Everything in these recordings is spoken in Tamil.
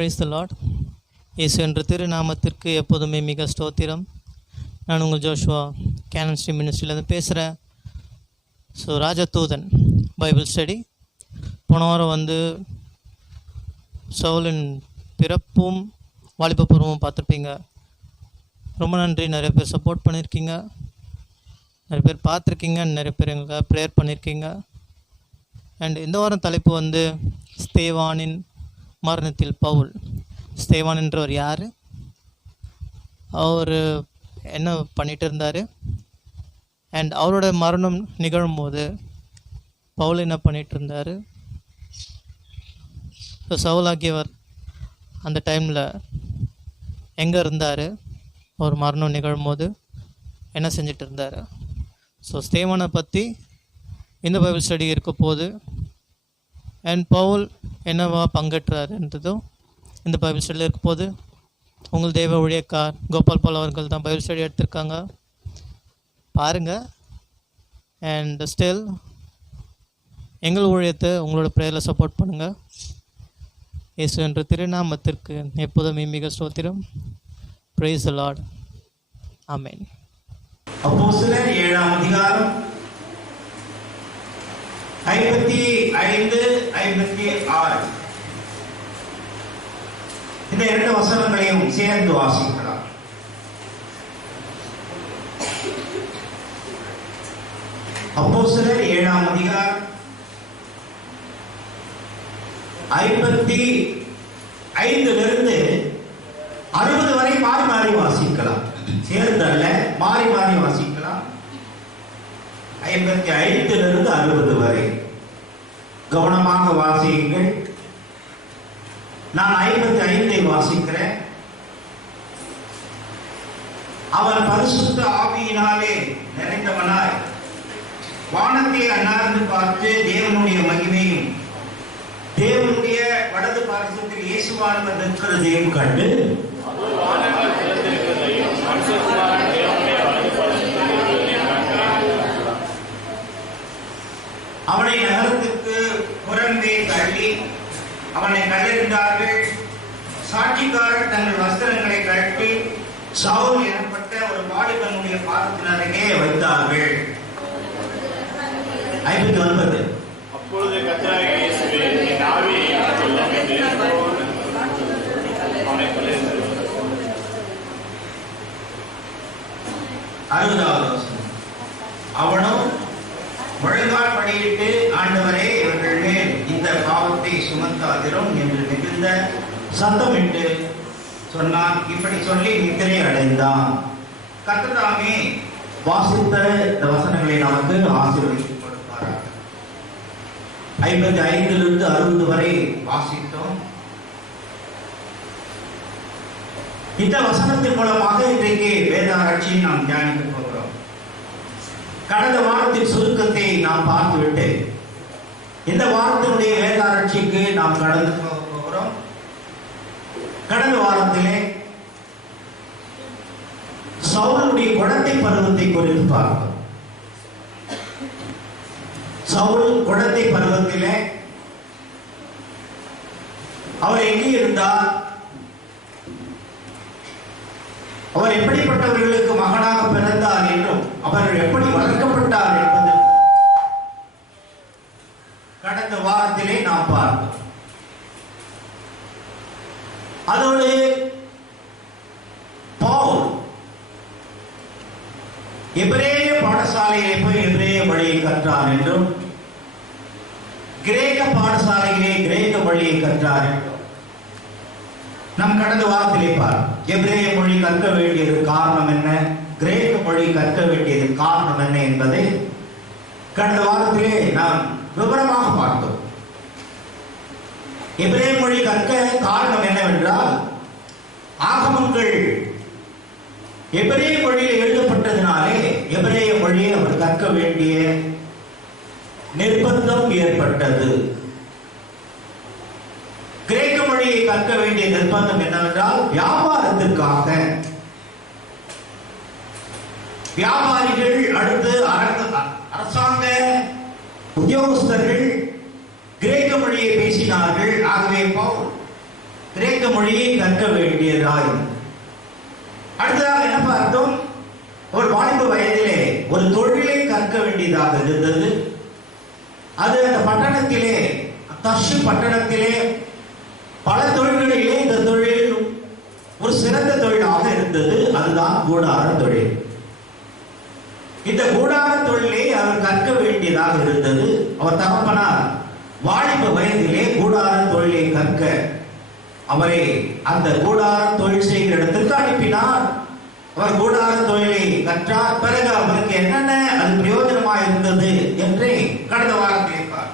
Praise the Lord. இயேசு என்ற திருநாமத்திற்கு எப்போதுமே மிக ஸ்தோத்திரம். நான் உங்கள் ஜோஷுவா கேனன் ஸ்ரீ மினிஸ்ட்ரியிலேருந்து பேசுகிறேன். ஸோ ராஜதூதன் பைபிள் ஸ்டடி போன வாரம் சவுலின் பிறப்பும் வாலிப பருவமும் பார்த்துருப்பீங்க. ரொம்ப நன்றி. நிறைய பேர் சப்போர்ட் பண்ணியிருக்கீங்க, நிறைய பேர் பார்த்துருக்கீங்க, நிறைய பேர் எங்களுக்காக ப்ரேயர் பண்ணியிருக்கீங்க. அண்ட் இந்த வாரம் தலைப்பு ஸ்தேவானின் மரணத்தில் பவுல். ஸ்தேவான் என்றவர் யார், அவர் என்ன பண்ணிகிட்டு இருந்தார், அண்ட் அவரோட மரணம் நிகழும் போது பவுல் என்ன பண்ணிகிட்டு இருந்தார். ஸோ சவுலாகியவர் அந்த டைமில் எங்கே இருந்தார், ஒரு மரணம் நிகழும் போது என்ன செஞ்சிட்டு இருந்தார். ஸோ ஸ்தேவானை பற்றி இந்த பைபிள் ஸ்டடி இருக்க போது, அண்ட் பவுல் என்னவா பங்கேற்றாருன்றதும் இந்த பைபிள் ஸ்டடியில் இருக்க போது. உங்கள் தேவ ஊழியக்கார் கோபால் பால் அவர்கள் தான் பைபிள் ஸ்டடி எடுத்திருக்காங்க, பாருங்கள். அண்ட் ஸ்டில் எங்கள் ஊழியத்தை உங்களோட ப்ரேயரில் சப்போர்ட் பண்ணுங்கள். இயேசு என்ற திருநாமத்திற்கு எப்போதுமே மிக ஸ்தோத்திரம். Praise the Lord. Amen. அப்போஸ்தலர் 7ஆம் அதிகாரம் 55, 56 இந்த இரண்டு வசனங்களையும் சேர்ந்து வாசிக்கலாம். அப்போஸ்தலர் 7ஆம் அதிகாரம் 55 60 வரை மாறி மாறி வாசிக்கலாம். சேர்ந்தல்ல, மாறி மாறி வாசிக்கலாம். 55 60 வரை கவனமாக வாசியுங்கள். நான் 55 வாசிக்கிறேன். அவன் பரிசுத்த ஆவியினாலே நிறைந்தவனாய் வானத்தை அண்ணாந்து பார்த்து தேவனுடைய மகிமையும் தேவனுடைய வலது பார்சத்தில் இயேசுவானவர் நிற்கிறதையும் கண்டு அவனை நகரத்திற்கு புறம்பே தள்ளி அவனை கல்லெறிந்தார்கள். சாட்சிக்காரர் தங்கள் வஸ்திரங்களை கழட்டி சவுல் எனப்பட்ட ஒரு வாலிபனுடைய பாதத்தின் அருகே வைத்தார்கள். 59 அப்பொழுது கர்த்தராகிய இயேசுவே என் ஆவியை எனக்குள்ளும் என்று அவனை கொல்லுங்கள். 60வது அவனும் முழங்கால் படியிட்டு, ஆண்டவரே இவர்கள் மேல் இந்த பாவத்தை சுமத்தாதிரும் என்று மிகுந்த சத்தமிட்டு சொன்னான். இப்படி சொல்லி நித்திரை அடைந்தான். கர்த்தர் வாசித்த இந்த வசனங்களை நமக்கு ஆசீர்வதித்து கொடுப்பாராக. 55 60 வரை வாசித்தோம். இந்த வசனத்தின் மூலமாக இன்றைக்கு வேதாராய்ச்சியை நாம் தியானிக்க போகிறோம். கடந்த வாரத்தின் சுருக்கத்தை நாம் பார்த்துவிட்டு இந்த வாரத்தினுடைய வேதாராய்ச்சிக்கு நாம் கடந்து போகிறோம். கடந்த வாரத்திலே சவுலுடைய குழந்தை பருவத்தை குறித்து பார்த்தோம். சவுல் குழந்தை பருவத்திலே அவர் எங்கே இருந்தார், அவர் எப்படிப்பட்டவர்களுக்கு மகனாக பிறந்தார் என்றும் அவர் எப்படி வளர்க்கப்பட்டார் என்பது கடந்த வாரத்திலே நாம் பார்த்தோம். அதோடு பவுல் எபிரேய பாடசாலையிலே போய் எபிரேய மொழியை கற்றார் என்றும் கிரேக்க பாடசாலையிலே கிரேக்க மொழியை கற்றார் என்றும் நம் கடந்த வாரத்திலே எபிரேய மொழி கற்க வேண்டியது காரணம் என்ன, கிரேக்க மொழி கற்க வேண்டியது காரணம் என்ன என்பதை கடந்த வாரத்திலே நாம் விவரமாக பார்த்தோம். எபிரேய மொழி கற்க காரணம் என்னவென்றால், ஆகமங்கள் எபிரேய மொழியில் எழுதப்பட்டதினாலே எபிரேய மொழியை அவர் கற்க வேண்டிய நிர்பந்தம் ஏற்பட்டது. கிரேக்க மொழியை கற்க வேண்டிய நிர்பந்தம் என்னவென்றால், வியாபாரத்திற்காக வியாபாரிகள், அடுத்து அரசாங்க உத்தியோகஸ்தர்கள் கிரேக்க மொழியை பேசினார்கள். ஆகவே பவுல் கிரேக்க மொழியை கற்க வேண்டியதாய். அடுத்ததாக என்ன பார்த்தோம்? ஒரு வாலிப வயதிலே ஒரு தொழிலை கற்க வேண்டியதாக இருந்தது. அது அந்த பட்டணத்திலே, தர்ஷு பட்டணத்திலே பல தொழில்களிலே இந்த தொழில் ஒரு சிறந்த தொழிலாக இருந்தது. அதுதான் கூடார தொழில். இந்த கூடார தொழிலை அவர் கற்க வேண்டியதாக இருந்தது. அவர் தகப்பனார் வாலிப வயதிலே கூடார தொழிலை கற்க அவரை அந்த கூடார தொழில் செய்கிற இடத்திற்கு அனுப்பினார். அவர் கூடார தொழிலை கற்றார். பிறகு அவருக்கு என்னென்ன அது பிரயோஜனமாக இருந்தது என்று கடந்த வாரம் கேட்பார்.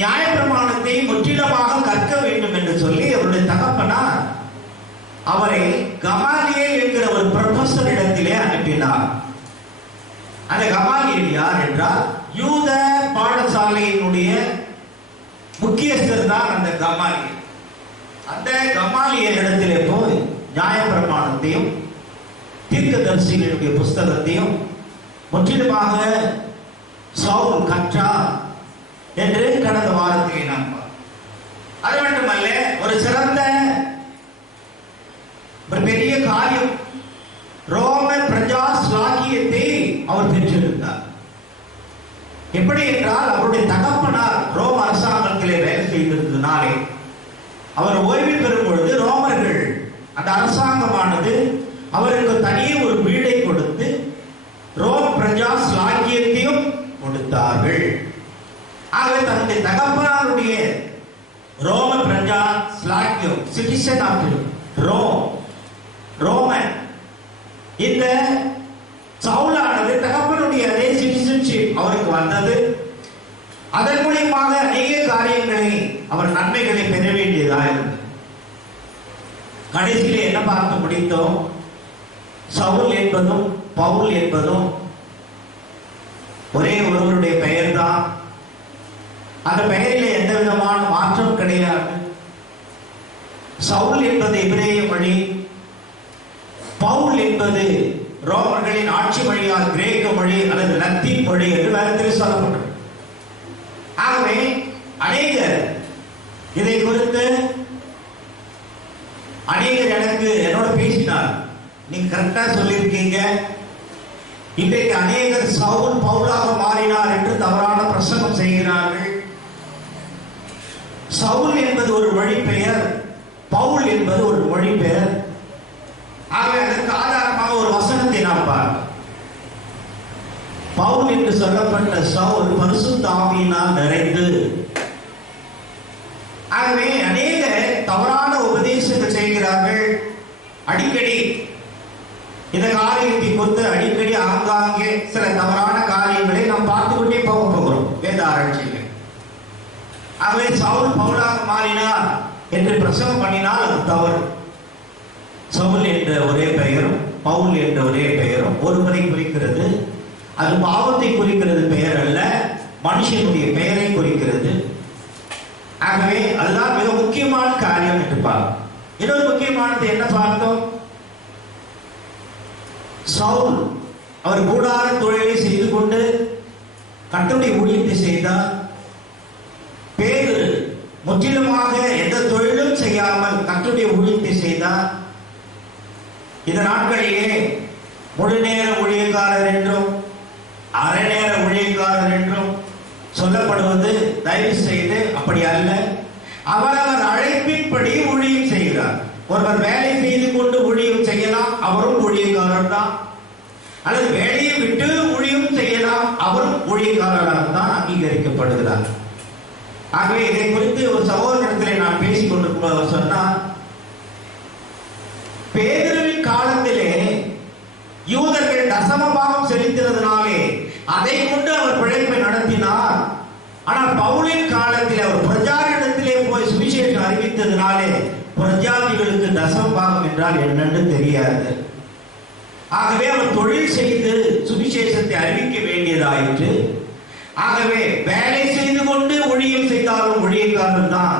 நியாயப்பிரமாணத்தை முற்றிலுமாக கற்க வேண்டும் என்று சொல்லி அவருடைய தகப்பனார் அவரை கமாலியேல் என்கிற ஒரு ப்ரொஃபஸர் இடத்திலே அனுப்பினார். அந்த கமாலியேல் யார் என்றால் யூத பாடசாலையினுடைய முக்கியஸ்தர் தான் அந்த கமாலியேல். அந்த கமாலியேல் இடத்திலே போய் நியாயப்பிரமாணத்தையும் தீர்க்கதரிசிகளுடைய புஸ்தகத்தையும் முற்றிலுமாக சவுல் கற்றார் என்று கடந்த வாரத்திலே நாம் பார்த்தோம். அது மட்டுமல்ல, ஒரு சிறந்த ஒரு பெரிய காரியம், ரோம பிரஜா ஸ்லாக்கியத்தை அவர் பெற்றிருந்தார். எப்படி என்றால் அவருடைய தகப்பனார் ரோம அரசாங்கத்திலே வேலை செய்திருந்தனாலே அவர் ஓய்வு பெறும் பொழுது ரோமர்கள் அந்த அரசாங்கமானது அவருக்கு தனியே ஒரு வீடை கொடுத்து ரோம பிரஜா ஸ்லாக்கியத்தையும் கொடுத்தார்கள். ஆகவே தன்னுடைய தகப்பனாருடைய ரோம பிரஜா ஸ்லாக்கியம், சிட்டிசன் ஆஃப் ரோமன், இந்த சவுலானது தகப்பனுடைய அதே சிட்டிசன்ஷிப் அவருக்கு வந்தது. அதன் மூலியமாக அநேக காரியங்களை அவர் நன்மைகளை பெற வேண்டியதாக இருந்தது. கடைசியிலே என்ன பார்த்து முடித்தோம்? சவுல் என்பதும் பவுல் என்பதும் ஒரே ஒருவருடைய பெயர் தான். அந்த பெயரிலே எந்த விதமான மாற்றம் கிடையாது. சவுல் என்பது எபிரேய மொழி, பவுல் என்பது ரோமர்களின் ஆட்சி மொழியால் கிரேக்க மொழி அல்லது லத்தீன் மொழி என்று வேதத்தில் சொல்லப்பட்டது. ஆகவே அநேகர் இதை குறித்து எனக்கு என்னோட பேசினார். நீங்க கரெக்டா சொல்லியிருக்கீங்க, இன்றைக்கு அநேகர் சவுல் பவுலாக மாறினார் என்று தவறான பிரசங்கம் செய்கிறார்கள். சவுல் என்பது ஒரு மொழி பெயர், பவுல் என்பது ஒரு மொழி பெயர். ஆகவே அதற்கு ஆதாரமாக ஒரு வசனத்தை நாம் பார்ப்போம். பவுல் என்று சொல்லப்பட்ட சவுல் பரிசுத்த ஆவியினால் நிறைந்து. ஆகவே அநேக தவறான உபதேசங்கள் செய்கிறார்கள். அடிக்கடி இந்த காரியத்தை குறித்து அடிக்கடி ஆங்காங்கே சில தவறான காரியங்களை நாம் பார்த்து கொண்டே போகிறோம் வேத ஆராய்ச்சியில். ஆகவே சவுல் பவுலாக மாறினார் என்று பிரசவம் பண்ணினால் அது தவறு. சவுல் என்ற ஒரே பெயரும் பவுல் என்ற ஒரே பெயரும் ஒருவரை குறிக்கிறது. அது பாவத்தை குறிக்கிறது பெயர் அல்ல, மனுஷனுடைய பெயரை குறிக்கிறது. ஆகவே அதுதான் மிக முக்கியமான காரியம் என்று பார்ப்போம். இன்னொரு முக்கியமானது என்ன பார்த்தோம்? சவுல் அவர் கூடார தொழிலை செய்து கொண்டு கர்த்தருடைய ஊழியத்தை செய்தார். பேதுரு முற்றிலுமாக எந்த தொழிலும் செய்யாமல் கர்த்தருடைய ஊழியத்தை செய்தார். இந்த நாட்களிலே முழு நேர ஊழியக்காரர் என்றும் அரை நேர ஊழியக்காரர் என்றும் சொல்லப்படுவது தயவு செய்து அப்படி அல்ல. அவரவர் அழைப்பின்படி ஊழியம் செய்கிறார். ஒருவர் வேலை செய்து கொண்டு ஊழியம் செய்யலாம், அவரும் ஊழியக்காரர் தான். அல்லது வேலையை விட்டு ஊழியம் செய்யலாம், அவரும் ஊழியக்காரராக தான் அங்கீகரிக்கப்படுகிறார். ஆகவே இதை குறித்து ஒரு சகோதரத்திலே நான் பேசிக் கொண்டிருப்பவர் சொன்னார், பேதுருவின் காலத்திலே யூதர்கள் தசமபாகம் செலுத்தினதினாலே அதை கொண்டு அவர் பிழைப்பை நடத்தினார். ஆனால் பவுலின் காலத்தில் அவர் பிரஜாரிடத்திலே போய் சுவிசேஷம் அறிவித்ததினாலே பிரஜாதிகளுக்கு தசமபாகம் என்றால் என்னன்னு தெரியாது. ஆகவே அவர் தொழில் செய்து சுவிசேஷத்தை அறிவிக்க வேண்டியதாயிற்று. ஆகவே வேலை செய்து கொண்டு ஊழியம் செய்தாலும் ஊழியக்காரர் தான்,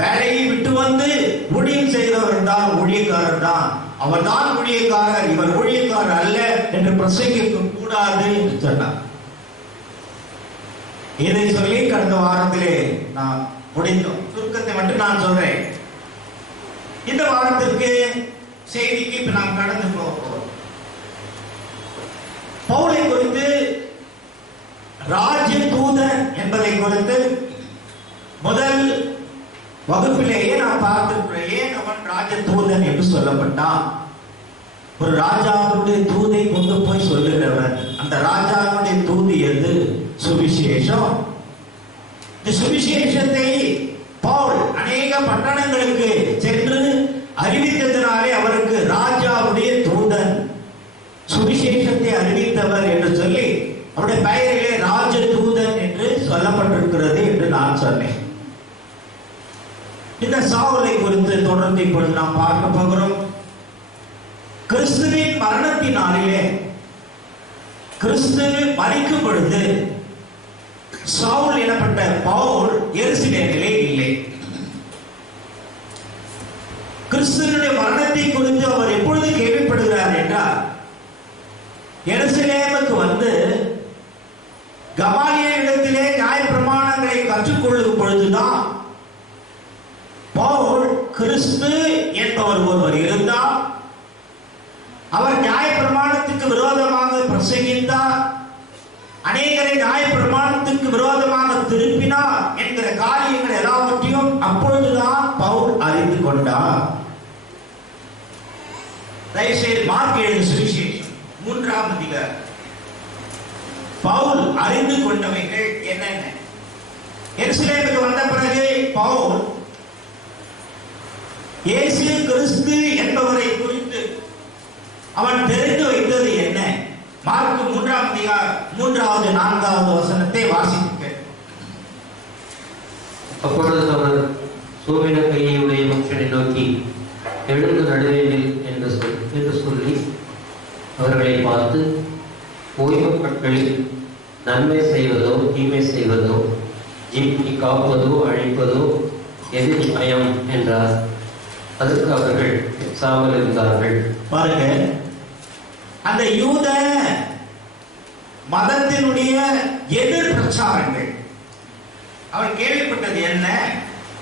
வேலையை விட்டு வந்து ஊழியம் செய்தவர் தான் ஊழியக்காரர் தான். அவர் தான் ஊழியக்காரர், இவர் ஊழியக்காரர் அல்ல என்று பிரசங்கிக்க கூடாது என்று சொன்னார். இதை சொல்லி கடந்த வாரத்திலே நாம் முடிந்தோம். சுருக்கத்தை மட்டும் நான் சொல்றேன். இந்த வாரத்திற்கு செய்திக்கு இப்ப நாம் கடந்து போகிறோம். பவுலை குறித்து ராஜதூதன் என்பதை குறித்து முதல் வகுப்பிலேயே நான் பார்த்திருக்கிறேன். ஏன் அவன் ராஜதூதன் என்று சொல்லப்பட்டான்? ஒரு ராஜாவுடைய தூதை கொண்டு போய் சொல்லுகிறவன். அந்த ராஜாவுடைய தூது எது? சுவிசேஷம். இந்த சுவிசேஷத்தை பவுல் அநேக பட்டணங்களுக்கு சென்று அறிவித்ததினாலே அவருக்கு ராஜாவுடைய தூதன், சுவிசேஷத்தை அறிவித்தவர் என்று சொல்லி அவருடைய பெயரிலே ராஜதூதன் என்று சொல்லப்பட்டிருக்கிறது என்று நான் சொன்னேன். இந்த சவுலை குறித்து தொடர்ந்து இப்பொழுது நாம் பார்க்க போகிறோம். கிறிஸ்துவின் மரணத்தினாலே, கிறிஸ்து மரிக்கும் பொழுது சவுல் எனப்பட்ட பவுல் எருசலேமிலே இல்லை. கிறிஸ்துவினுடைய மரணத்தை குறித்து அவர் எப்பொழுது கேள்விப்படுகிறார் என்றால், எருசலேமுக்கு வந்து கமாலியேல் இடத்திலே நியாயப்பிரமாணங்களை கற்றுக்கொள்ளும் பொழுதுதான் பவுல் கிறிஸ்து என்பவர் ஒருவர் இருந்தார், அவர் நியாயப்பிரமாணத்துக்கு விரோதமாக பிரசங்கித்தார், அநேகரை நியாயப்பிரமாணத்துக்கு விரோதமாக திருப்பினார் என்கிற காரியங்கள் எல்லாவற்றையும் அப்பொழுதுதான் பவுல் அறிந்து கொண்டார். தயவுசெய்து மார்க் எழுதின சுவிசேஷம் 3ஆம் அதிகாரம். பவுல் அறிந்து கொண்டவைகள் என்னென்ன? எருசலேமுக்கு வந்த பிறகு பவுல் இயேசு கிறிஸ்து என்பவரை குறித்து அவன் தெரிந்து வைத்தது என்ன? மார்க் 3ஆம் அதிகாரம் 3வது 4வது வசனத்தை வாசிக்க. அப்பொழுது அவர் சோவின கையுடைய மனுஷனை நோக்கி, எழுந்து நடுவேனில் என்று சொல்லி அவர்களை பார்த்து, ஓய்வு நாட்களில் நன்மை செய்வதோ தீமை செய்வதோ, ஜீவனை காப்பதோ அழிப்பதோ எது நியாயம் என்றார். அதற்கு அவர்கள் சாமல் இருந்தார்கள். பாருங்க, அந்த யூத மதத்தினுடைய எதிர் பிரச்சாரங்கள் அவர் கேள்விப்பட்டது என்ன?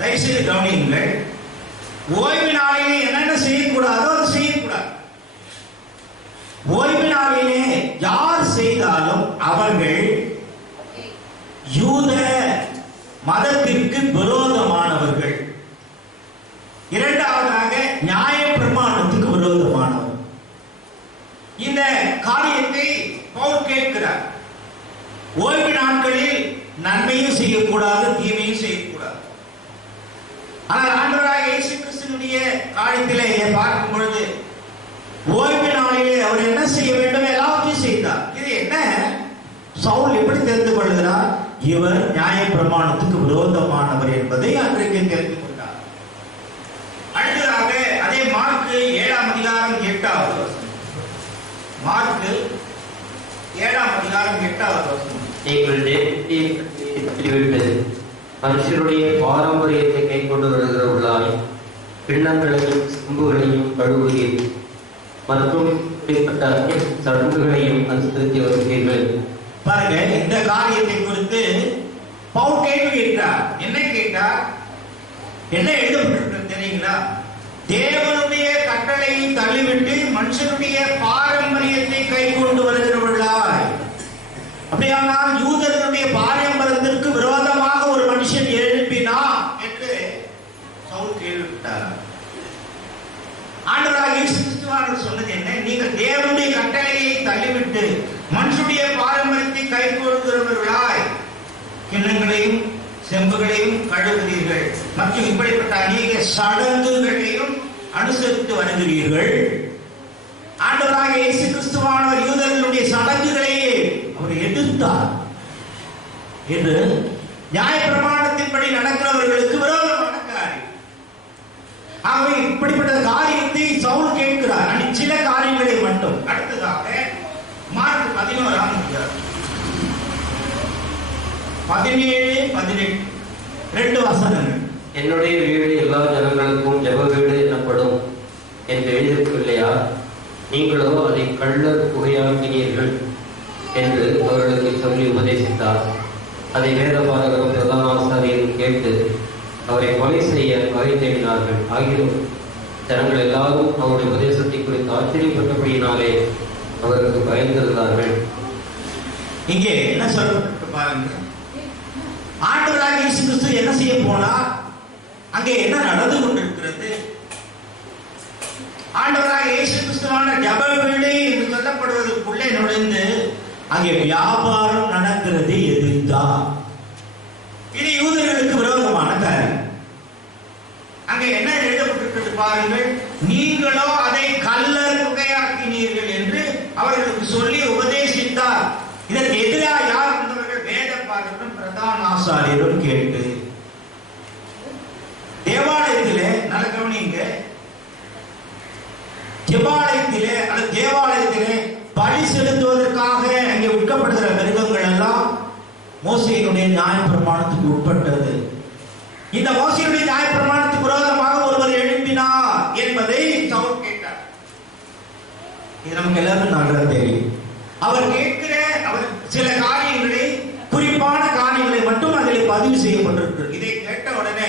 தயவுசெய்து கவனியுங்கள். ஓய்வு நாளிலே என்னென்ன செய்யக்கூடாதோ அது செய்யக்கூடாது. ஓய்வு நாளிலே யார் செய்தாலும் அவர்கள் யூத மதத்திற்கு விரோதமானவர்கள். இரண்டாவதாக நியாய பிரமாணத்துக்கு விரோதமானவர். இந்த காரியத்தை பவுல் கேட்கிறார். ஓய்வு நாட்களில் நன்மையும் செய்யக்கூடாது, தீமையும் செய்யக்கூடாது. ஆனால் ஆண்டவராகிய இயேசு கிறிஸ்துவினுடைய காரியத்திலே பார்க்கும் பொழுது ஓய்வு நாளிலே அவர் என்ன செய்ய வேண்டும்? எல்லாத்தையும் செய்தார். இது என்ன? சவுல் எப்படி தெரிந்து கொள்கிறார்? இவர் நியாய பிரமாணத்துக்கு விரோதமானவர் என்பதை அன்றைக்கு தெரிந்து கொண்டார். அடுத்ததாக அதே மார்க் 7ஆம் அதிகாரம் 8வது வசனம். மார்க் 7ஆம் அதிகாரம் 8வது வசனம். நீங்கள் தேவனுடைய மனுஷருடைய பாரம்பரியத்தை கை கொண்டு வருகிறவர்களாய் கிண்ணங்களையும் செம்புகளையும் கழுவுகிறீர் மற்றும் இப்படிப்பட்ட சடங்குகளையும் அனுசரித்து வருகிறீர்கள். பாருங்க, இந்த காரியத்தை குறித்து பவுல் கேள்வி கேட்டார். என்ன கேட்டார்? என்ன எழுதப்பட்டிருக்கிறது தெரியுங்களா? தேவனுடைய கட்டளையை தள்ளிவிட்டு மனுஷனுடைய பாரம்பரியத்தை கை கொண்டு வருகிறவர்களாய். அப்படியானால் யூதர்களுடைய பாரம்பரியத்திற்கு விரோதமாக ஒரு மனுஷன் எழுப்பினா என்று சவுல் கேள்விப்பட்டார். ஆண்டவராகிய இயேசு கிறிஸ்துவானவர் சொன்னது என்ன? நீங்கள் தேவனுடைய கட்டளையை தள்ளிவிட்டு மனுஷனுடைய பாரம்பரியத்தை கை கொள்கிறவர்களாய் கிண்ணங்களையும் செம்புகளையும் கழுவுகிறீர்கள் மற்றும் இப்படிப்பட்ட அநேக சடங்குகளையும் அனுசரித்து வருகிறீர்கள். ஆண்டவராகிய இயேசு கிறிஸ்துவானவர் யூதர்களுடைய சடங்குகளையே அவர் எதிர்த்தார் என்று நியாயப்பிரமாணத்தின்படி நடக்கிறவர்களுக்கு விரோதமான காரியம். ஆகவே இப்படிப்பட்ட காரியத்தை சவுல் கேட்கிறார். சில காரியங்களை மட்டும். அடுத்ததாக மார்க் 11ஆம் அதிகாரம் 17, 18 2 வசனங்கள். என்னுடைய வீடு எல்லா ஜனங்களுக்கும் ஜெப வீடு எனப்படும் என்று எழுதியிருக்கவில்லையா? நீங்களோ அதை கள்ளர் புகையாக்கினீர்கள் என்று அவர்களுக்கு சொல்லி உபதேசித்தார். அதை வேதபாரகரும் பிரதான ஆசாரியரும் கேட்டு அவரை கொலை செய்ய வகை தேடினார்கள். ஆகியோர் ஜனங்கள் எல்லாரும் அவருடைய உபதேசத்தை குறித்து ஆச்சரியப்பட்டபடியினாலே அவருக்கு பயந்திருந்தார்கள். இங்கே என்ன சொல்லப்பட்டு பாருங்க, ஆண்டவராக இயேசு கிறிஸ்து என்ன செய்ய போனார், அங்கே என்ன நடந்து கொண்டிருக்கிறது? ஆண்டவராக இயேசு கிறிஸ்துவான ஜெப வீடு என்று சொல்லப்படுவதற்குள்ளே நுழைந்து அங்கே வியாபாரம் நடக்கிறது. எதிர்த்தான் இது யூதர்களுக்கு விரோதமான காரியம். அங்கே என்ன எழுதப்பட்டிருக்கிறது பாருங்கள், நீங்களோ அதை கள்ளர் குகையாக்கினீர்கள் என்று அவர்களுக்கு சொல்லி உபதேசித்தார். இதற்கு எதிராக யார் வந்தவர்கள்? வேத பாரகரும் பிரதான ஆசாரியரும் கேட்டு தேவாலயத்திலே நல்ல கவனிங்க, ஜெபாலயத்திலே அல்லது தேவாலயத்திலே பலி செலுத்துவதற்காக அங்கே விற்கப்படுகிற மிருகங்கள் எல்லாம் மோசேயினுடைய நியாயப்பிரமாணத்துக்கு உட்பட்டது. இந்த மோசேயினுடைய நியாயப்பிரமாணத்துக்கு விரோதமாக ஒருவர் எழுப்பினார் என்பதை சவுல் கேட்டார். இது நமக்கு எல்லாருக்கும் நன்றாக தெரியும். அவர் கேட்கிற அவர் சில காரியங்களை, குறிப்பான காரியங்களை மட்டும் அதில் பதிவு செய்யப்பட்டிருக்கு. இதை கேட்ட உடனே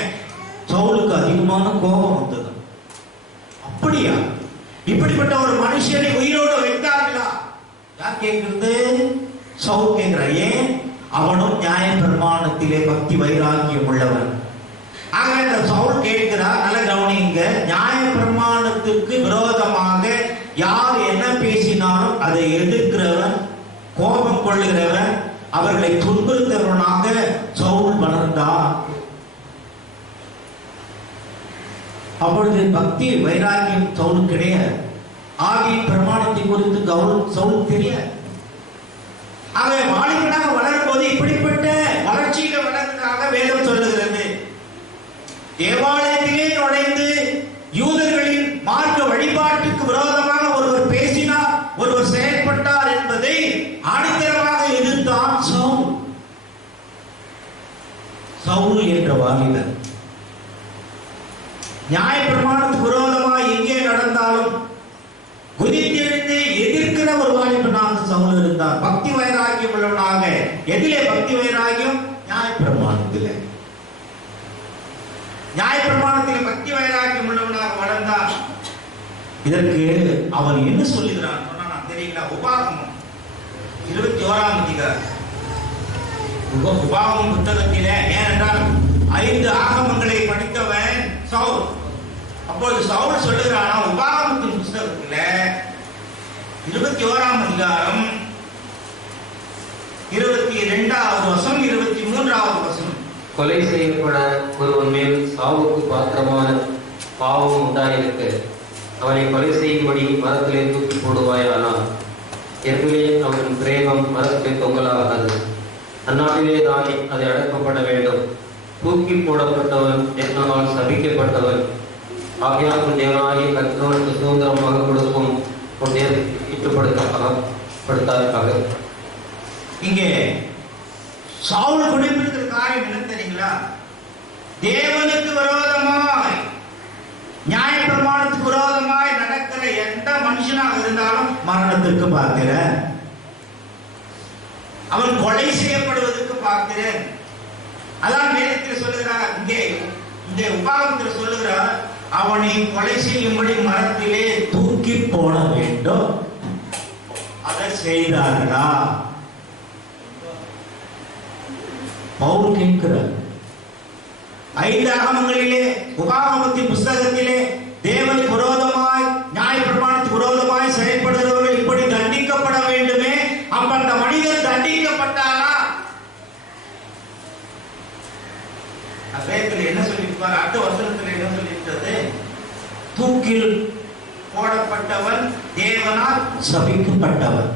சவுலுக்கு அதிகமான கோபம் வந்தது. அப்படியா, இப்படிப்பட்ட ஒரு மனுஷனை உயிரோடு வைத்தார்களா? யார் கேட்கிறது? சவுல் கேட்கிறார். ஏன்? அவனும் நியாய பிரமாணத்திலே பக்தி வைராக்கியம் உள்ளவன். ஆக இந்த சவுல் கேட்கிறார், நல்ல கவனிங்க, நியாய பிரமாணத்துக்கு விரோதமாக யார் என்ன பேசினாலும் அதை எதிர்க்கிறவன், கோபம் கொள்ளுகிறவன், அவர்களை துன்புறுத்தவனாக சவுல் வளர்ந்தார். அப்பொழுது பக்தி வைராக்கியம் சவுல் கிடையாது. ஆவியின் பிரமாணத்தை குறித்து சவுல் தெரியாது. ஆகவே வாலிபனாக வளரும் போது இப்படிப்பட்ட வளர்ச்சியில வளர்ந்ததாக வேதம் சொல்லுகிறது. தேவாலயத்திலே நுழைந்து யூதர்களின் மார்க்க வழிபாட்டுக்கு விரோதமாக ஒருவர் பேசினார், ஒருவர் செயல்பட்டார் என்பதை ஆணித்தரமாக எதிர்த்தான் சவுல் என்ற வாலிபர். நியாய பிரமாணத்துக்கு விரோதமாக எங்கே நடந்தாலும் குதித்தெழுந்து எதிர்க்கிற ஒரு வாலிபனாக சவுல் இருந்தார். பக்தி வைராக்கியம் உள்ளவனாக. எதிலே பக்தி வைராக்கியம்? நியாய பிரமாணத்திலே. நியாய பிரமாணத்திலே பக்தி வைராக்கியம் உள்ளவனாக வளர்ந்தார். இதற்கு அவன் என்ன சொல்லுகிறான் தெரியுங்களா? உபாகமம் 21ஆம் அதிகாரம். உபாகமம் புத்தகத்திலே, ஏனென்றால் 5 ஆகமங்களை படித்தவன் சவுல். அப்போது சவுல் சொல்லுகிறானா, உபாகமத்தின் புத்தகத்தில் 21ஆம் அதிகாரம் 22வது வசனம் 23வது வசனம். கொலை செய்யப்பட ஒருவன் மேல் சாவுக்கு பாத்திரமான பாவம் உண்டாயிருக்கு, அவனை கொலை செய்யும்படி மரத்திலே தூக்கி போடுவாயானால் எதிலே அவன் பிரேமம் மரத்திலே தொங்கலாகாது. அந்நாட்டிலே தானே அதை அடக்கப்பட வேண்டும். தூக்கி போடப்பட்டவன் என்னால் சபிக்கப்பட்டவன். ஆகையால் உன் தேவனாகிய கர்த்தருக்கு சுதந்திரமாக கொடுக்கும் உன் ஈட்டுப்படுத்தாருக்காக. இங்கே சவுல் குறிப்பிடுகிற காரியம் என்ன தெரியுங்களா? தேவனுக்கு விரோதமாய், நியாய பிரமாணத்துக்கு விரோதமாய் நடக்கிற எந்த மனுஷனாக இருந்தாலும் மரணத்திற்கு பார்க்கிறேன், அவன் கொலை செய்யப்படுவதற்கு பார்க்கிறேன். அதான் வேதத்தில் சொல்லுகிறார். இங்கே உபாகமத்தில் சொல்லுகிறார், அவனை கொலை செய்யும்படி மரத்திலே தூக்கி போட வேண்டும். அதை செய்தார்களா? பவுல் கேட்கிறார். 5 ஆகமங்களிலே, உபாகமத்தின் புஸ்தகத்திலே தேவனுக்கு விரோதமாய், நியாய பிரமாணத்துக்கு விரோதமாய் செயல்படுகிறவர்கள் இப்படி தண்டிக்கப்பட வேண்டுமே. அப்ப அந்த மனிதர் தண்டிக்கப்பட்டாரா? வேதத்தில் என்ன சொல்லியிருப்பார்? அடுத்த வசனத்தில் என்ன சொல்லியிருக்கிறது? தூக்கில் போடப்பட்டவன் தேவனால் சபிக்கப்பட்டவன்.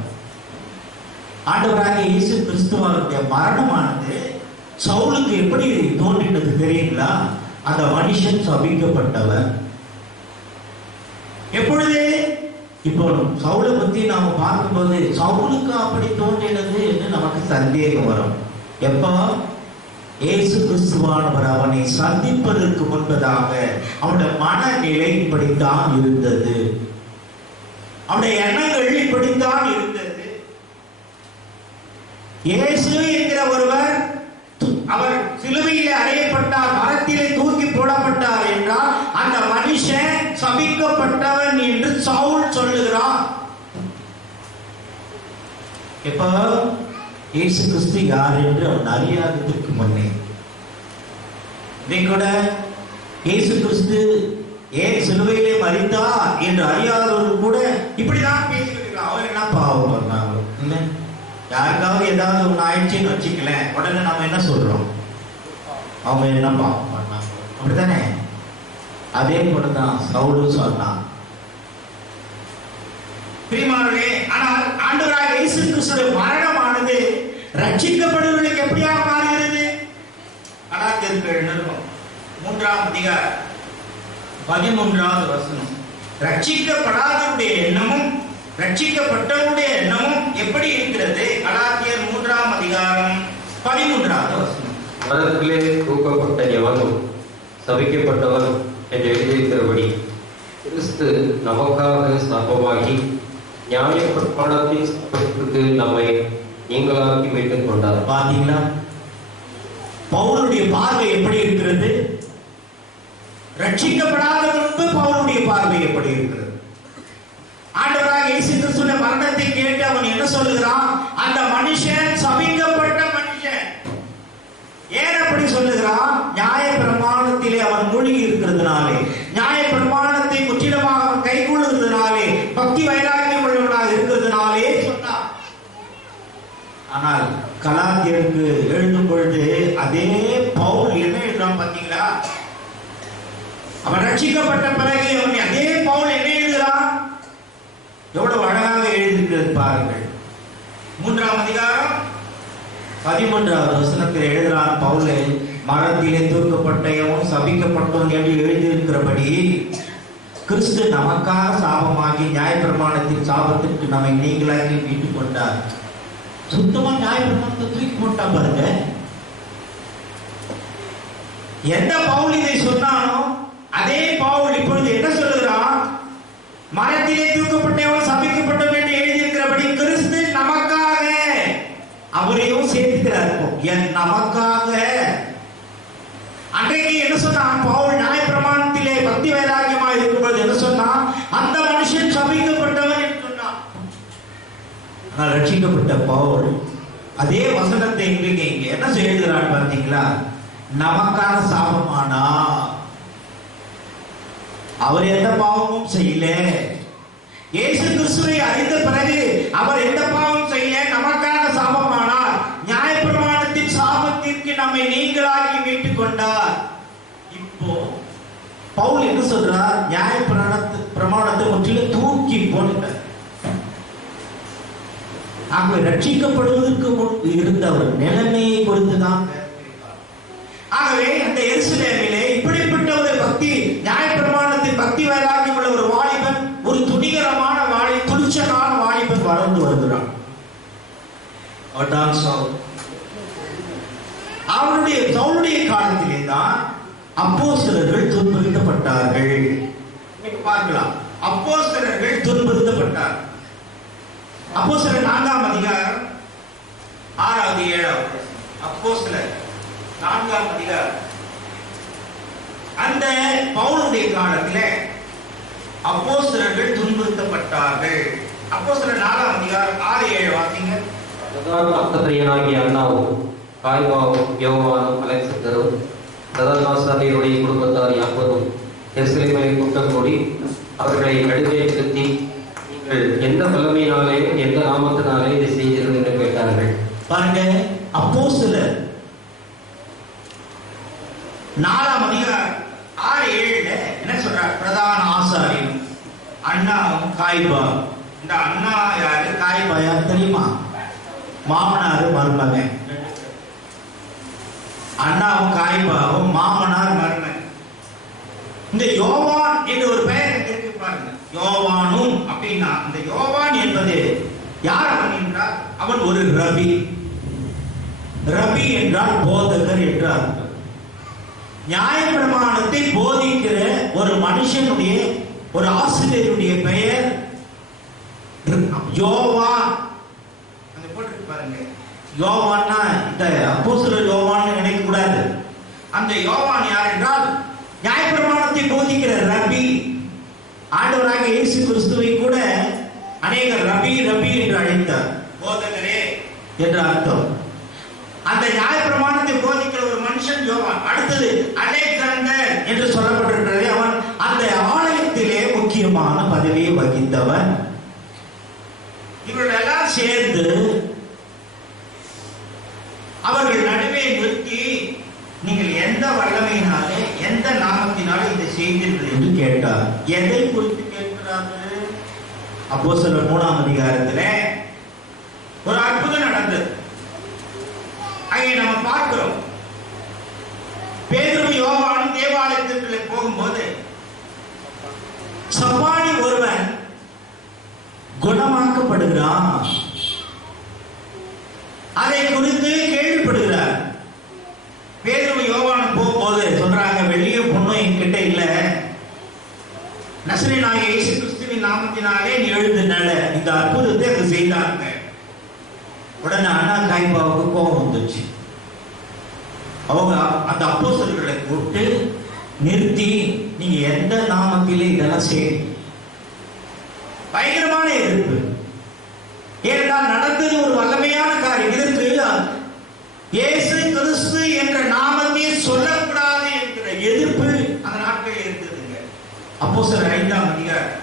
ஆண்டவராகிய இயேசு கிறிஸ்துவனுடைய மரணமானது சவுலுக்கு எப்படி தோன்றினது தெரியுங்களா? அந்த மனுஷன் சபிக்கப்பட்டவன். எப்பொழுது? இப்போ சவுலை பத்தி நாம பார்க்கும்போது சவுலுக்கு அப்படி தோன்றினது என்று நமக்கு சந்தேகம் வரும். எப்போ? இயேசு கிறிஸ்துவானவர் அவனை சந்திப்பதற்கு முன்பதாக அவனுடைய மனநிலை இப்படித்தான் இருந்தது, அவனுடைய எண்ணங்கள் இப்படித்தான் இருந்தது. இயேசு என்கிற ஒருவர் அவர் சிலுவையிலே அறையப்பட்டார், மரத்திலே தூக்கி ரட்சிக்கப்பட்டவன் என்று சவுல் சொல்லுகிறான். இப்ப இயேசு கிறிஸ்து யார் என்று அவன் அறியாததற்கு முன்னே கூட இயேசு கிறிஸ்து ஏன் சிலுவையிலே மரித்தார் என்று அறியாதவர்கள் கூட இப்படிதான் பேசிக்கிட்டு அவர் என்ன பாவம் பண்ணாங்க இல்ல, யாருக்காவது ஏதாவது ஒன்று ஆயிடுச்சுன்னு வச்சுக்கல, உடனே நம்ம என்ன சொல்றோம், அவங்க என்ன பாவம் பண்ணாங்க, அப்படித்தானே? அதே போலதான் சவுலும் சொன்னான். பிரியமானவர்களே, ஆனால் ஆண்டவராகிய இயேசு கிறிஸ்துவின் மரணமானது ரட்சிக்கப்படுவதற்கு எப்படியாக மாறுகிறது? கலாத்தியர்கள் நிருபம் 3ஆம் அதிகாரம் 13வது வசனம். ரட்சிக்கப்படாதவருடைய எண்ணமும் ரட்சிக்கப்பட்டவருடைய எண்ணமும் எப்படி இருக்கிறது? கலாத்தியர் 3ஆம் அதிகாரம் 13வது வசனம். மரத்திலே தூக்கப்பட்ட எவனும் சபிக்கப்பட்டவன் என்று எழுதியிருக்கிறபடி கிறிஸ்து நமக்காக சாபமாகி நியாயப்பிரமாணத்தின் சாபத்திற்கு நம்மை நீங்களாக்கி மீட்டுக் கொண்டார். பாத்தீங்களா, பவுலுடைய பார்வை எப்படி இருக்கிறது? ரட்சிக்கப்படாத முன்பு பவுலுடைய பார்வை எப்படி இருக்கிறது? ஆண்டவராக இயேசு கிறிஸ்துவின் மரணத்தை கேட்டு அவன் என்ன சொல்லுகிறான்? அந்த மனுஷன் சபிக்கப்பட்ட மனுஷன். ஏன் அப்படி சொல்லுகிறான்? நியாய பிரமாணத்திலே அவன் மூழ்கி இருக்கிறதுனாலே, நியாய பிரமாணத்தை முற்றிலுமாக அவன் கைகொள்ளுகிறதுனாலே, பக்தி வைராகியம் உள்ளவனாக இருக்கிறதுனாலே சொன்னான். ஆனால் கலாத்தியருக்கு எழுதும் பொழுது அதே பவுல் என்ன எழுதுறான் பாத்தீங்களா? அவன் ரட்சிக்கப்பட்ட பிறகு அவன் அதே பவுல் என்ன எழுதுகிறான்? எவ்வளவு அழகாக எழுதுகிறது பாருங்கள். 3ஆம் அதிகாரம் 13வது வசனத்தில் எழுதுகிறான் பவுல், மரத்திலே தூக்கப்பட்டவன் சபிக்கப்பட்டவன் என்று எழுதியிருக்கிறபடி கிறிஸ்து நமக்காக சாபமாகி நியாயப்பிரமாணத்தின் சாபத்திற்கு நம்மை நீங்களாக்கி மீட்டுக் கொண்டார். சுத்தமா நியாயப்பிரமாணத்தை தூக்கி போட்டா பாருங்க. எந்த பவுல் இதை சொன்னானோ அதே பவுல் இப்பொழுது என்ன சொல்லுகிறான்? மரத்திலே தூக்கப்பட்டவன் சபிக்கப்பட்டவன் என்று எழுதியிருக்கிறபடி கிறிஸ்து நமக்காக, அவரையும் சேர்த்துக்கிறார். நமக்காக. அன்றைக்கு என்ன சொன்னான் பவுல்? நியாயப்பிரமாணத்திலே பக்தி வைராகியமாக இருக்கும்போது என்ன சொன்னான்? அந்த மனுஷன் சபிக்கப்பட்டவன் என்று சொன்னான். ஆனால் ரட்சிக்கப்பட்ட பவுல் அதே வசனத்தை இன்றைக்கு இங்க என்ன எழுதுகிறான் பார்த்தீங்களா? நமக்கான சாபமானா அவர் எந்த பாவமும் செய்யல. இயேசு கிறிஸ்துவை அறிந்த பிறகு அவர் எந்த பாவமும் செய்யல, நமக்கான சாபமானார். நியாயப்பிரமாணத்தின் சாபத்திற்கு நம்மை நீங்களாக்கி மீட்டுக் கொண்டார். இப்போ பவுல் என்ன சொல்றார்? நியாயப்பிரமாணத்தை முற்றிலும் தூக்கி போட்டார். ஆகவே ரட்சிக்கப்படுவதற்கு முன்பு இருந்த ஒரு நிலைமையை குறித்துதான். ஆகவே அந்த எருசலேமிலே இப்படிப்பட்ட ஒரு பக்தி, நியாயப்பிரமாணத்தின் பக்தி வைராகியம் உள்ள ஒரு வாலிபன், ஒரு துணிகரமான துணிச்சலான வாலிபன் வளர்ந்து வருகிறான். அவருடைய காலத்திலே தான் அப்போஸ்தலர்கள் துன்புறுத்தப்பட்டார்கள். பார்க்கலாம், அப்போஸ்தலர்கள் துன்புறுத்தப்பட்டார்கள். அப்போஸ்தலர் 4ஆம் அதிகாரம் 6வது 7வது. அப்போஸ்தலர் 4ஆம் அதிகாரம். அந்த பவுலுடைய காலத்திலே அப்போஸ்தலர்கள் துன்புறுத்தப்பட்டார்கள். அப்போஸ்தலர் 4ஆம் அதிகாரம் 6-7 வாசிங்க. பக்கத்திரியனாகிய அண்ணாவும் காய்பாவும் யோவானும் அலெக்சந்தரும் பிரதானாசாரியருடைய குடும்பத்தார் யாவரும் எருசலேமிலே கூட்டம் கூடி அவர்களை நடுவே நிறுத்தி, நீங்கள் எந்த வல்லமையினாலே எந்த நாமத்தினாலே இதை செய்தீர்கள் என்று கேட்டார்கள். பாருங்க, அப்போஸ்தலர் 4ஆம் அதிகாரம் 6-7 என்ன சொல்றார்? பிரதான ஆசாரியன் அண்ணாவும் காய்பா. இந்த அண்ணா யாரு, காய்பா யாரு தெரியுமா? மாமனாரு மருமகன். அண்ணாவும் காய்பாவும் மாமனார் மருமகன். இந்த யோவான் என்று ஒரு பெயர் இருக்கு பாருங்க. யோவானும் அப்படின்னா இந்த யோவான் என்பது யார் அவன் என்றால் அவன் ஒரு ரபி. ரபி என்றால் போதகர் என்றார். நியாயப்பிரமாணத்தை போதிக்கிற ஒரு மனுஷனுடைய, ஒரு ஆசிரியருடைய பெயர் யோவான். அந்த போட்டு பாருங்க, யோவான்னா இந்த அப்போஸ்தலர் யோவான் நினைக்க கூடாது. அந்த யோவான் யார் என்றால் நியாயப்பிரமாணத்தை போதிக்கிற ரபி. ஆண்டவராக இயேசு கிறிஸ்துவை கூட அநேகர் ரபி ரபி என்று அழைத்தார், போதகரே என்று அர்த்தம். அந்த நியாயப்பிரமாணத்தை போதிக்கிற ஒரு மனுஷன் யோவான். அடுத்தது அலெக்சாண்டர் என்று சொல்லப்பட்டிருக்கிறது. அவன் அந்த ஆலயத்திலே முக்கியமான பதவியை வகித்தவன். இவர்கள் எல்லாம் சேர்ந்து அவர்கள் நடுவே நிறுத்தி, நீங்கள் எந்த வல்லமையினாலே எந்த நாமத்தினாலே இதை செய்தீர்கள் என்று கேட்டார். எதை குறித்து கேட்கிறார்கள்? அப்போஸ்தலர் 3ஆம் அதிகாரத்திலே ஒரு அற்புதம் நடந்தது. அங்கே நம்ம பார்க்கிறோம், பேதுருவும் யோவானும் தேவாலயத்திற்குள்ளே போகும்போது சப்பானி ஒருவன் குணமாக்கப்படுகிறான். அதை குறித்து கேள்விப்படுகிறார். பேதுருவும் யோவானும் போகும்போது சொல்றாங்க, வெளியே பொண்ணும் என்கிட்ட இல்ல, நசரேயனாகிய இயேசு கிறிஸ்துவின் நாமத்தினாலே நீ எழுந்து நட. இந்த அற்புதத்தை அது செய்தாங்க. உடனே அண்ணா காய்பாவுக்கு கோபம் வந்துச்சு. அவங்க அந்த அப்போஸ்தலர்களை கூப்பிட்டு நிறுத்தி, நீங்க எந்த நாமத்திலே இதெல்லாம் செய்யுங்க. பயங்கரமான எதிர்ப்பு. ஏனென்றால் நடந்தது ஒரு வல்லமையான காரியம். இதற்கு இயேசு கிறிஸ்து என்ற நாமத்தை சொல்லக்கூடாது என்கிற எதிர்ப்பு அந்த நாட்களில் இருந்ததுங்க. அப்போஸ்தலர் 5ஆம் அதிகாரம்,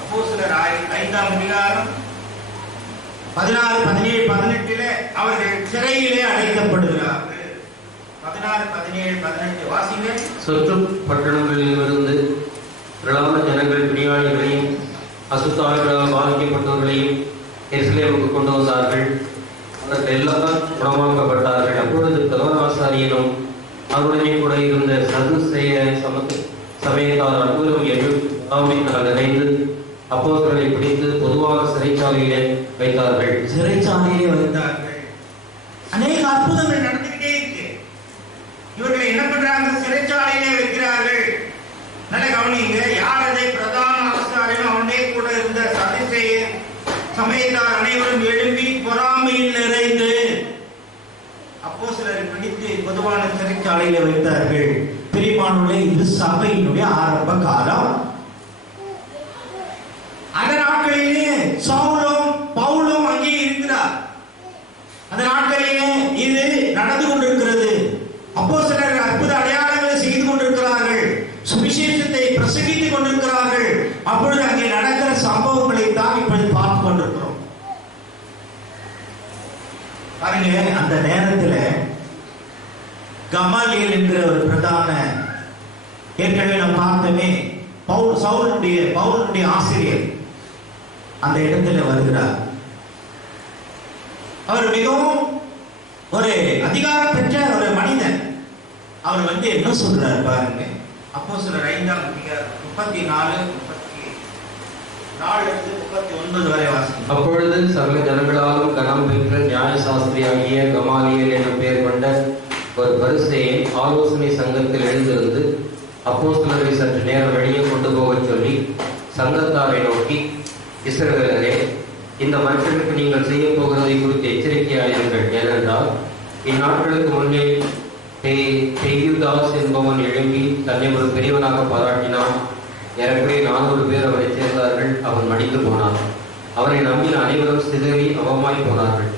அப்போஸ்தலர் 5ஆம் அதிகாரம் 16, 17, 18 அவர்கள் சிறையிலே அடைக்கப்படுகிறார்கள். 16, 17, 18 வாசிங்க. சுற்று பட்டணங்களிலிருந்து பிரபல ஜனங்கள் பிணியாளிகளையும் அசுத்தாவிகளால் பாதிக்கப்பட்டவர்களையும் எருசலேமுக்கு கொண்டு வந்தார்கள். அவர்கள் எல்லாம் குணமாக்கப்பட்டார்கள். அப்பொழுது பிரதான ஆசாரியனும் அவருடனே கூட இருந்த சதுசேய சமயத்தார் அன்பரும் எழுத்தாமையினால் நிறைந்து அப்போஸ்தலரை பிடித்து பொதுவாக சிறைச்சாலையிலே வைத்தார்கள். சிறைச்சாலையிலே வைத்தார்கள். அநேக அற்புதங்கள் நடந்துகிட்டே இருக்கு. இவர்கள் என்ன பண்றாங்க? சிறைச்சாலையிலே வைக்கிறார்கள். நல்ல கவனிங்க. யார் அதை? பிரதான ஆசாரியனும் அவனே கூட இருந்த சதுசேய சமயத்தார் அனைவரும் எழும்பி பொறாமையில் நிறைந்து அப்போஸ்தலரை பிடித்து பொதுவான சிறைச்சாலையிலே வைத்தார்கள். பிரியமானவர்களே, இது சபையினுடைய ஆரம்ப காலம். அந்த நாட்களிலே சவுலும் பவுலும் அங்கே இருக்கிறார். அந்த நாட்களிலே இது நடந்து கொண்டிருக்கிறது. அப்போஸ்தலர்கள் அற்புத அடையாளங்களை செய்து கொண்டிருக்கிறார்கள், சுவிசேஷத்தை பிரசங்கித்துக் கொண்டிருக்கிறார்கள். அப்பொழுது அங்கே நடக்கிற சம்பவங்களை தான் இப்பொழுது பார்த்து கொண்டிருக்கிறோம். பாருங்க, அந்த நேரத்தில் கமாலியல் என்கிற ஒரு பிரதான, ஏற்கனவே நாம் பார்த்தோமே, பவுலுடைய ஆசிரியர் அந்த இடத்துல வருகிறார். அவர் மிகவும் ஒரு அதிகாரம் பெற்ற ஒரு மனிதன். அவர் என்ன சொல்றார் பாருங்க. அப்போஸ்தலர் 5ஆம் அதிகாரம் 34, 39 வரை வாசிக்கும். அப்பொழுது சகல ஜனங்களாலும் கனம் பெற்ற நியாயசாஸ்திரியாகிய கமாலியேல் என்ற பெயர் கொண்ட ஒரு பரிசேயன் ஆலோசனை சங்கத்தில் எழுந்திருந்து அப்போஸ்தலரை சற்று நேரம் வெளியே கொண்டு போகச் சொல்லி சங்கத்தாரை நோக்கி, இஸ்ரவேலரே, இந்த மனுஷனுக்கு நீங்கள் செய்ய போகிறதை குறித்து எச்சரிக்கையாயிருங்கள். ஏனென்றால் இந்நாட்களுக்கு முன்னே தெய்யுதாஸ் என்பவன் எழும்பி தன்னை ஒரு பெரியவனாக பாராட்டினான். ஏறக்குறைய 400 பேர் அவரை சேர்ந்தார்கள். அவன் மடிந்து போனான். அவனை நம்பின அனைவரும் சிதறி அவமாய் போனார்கள்.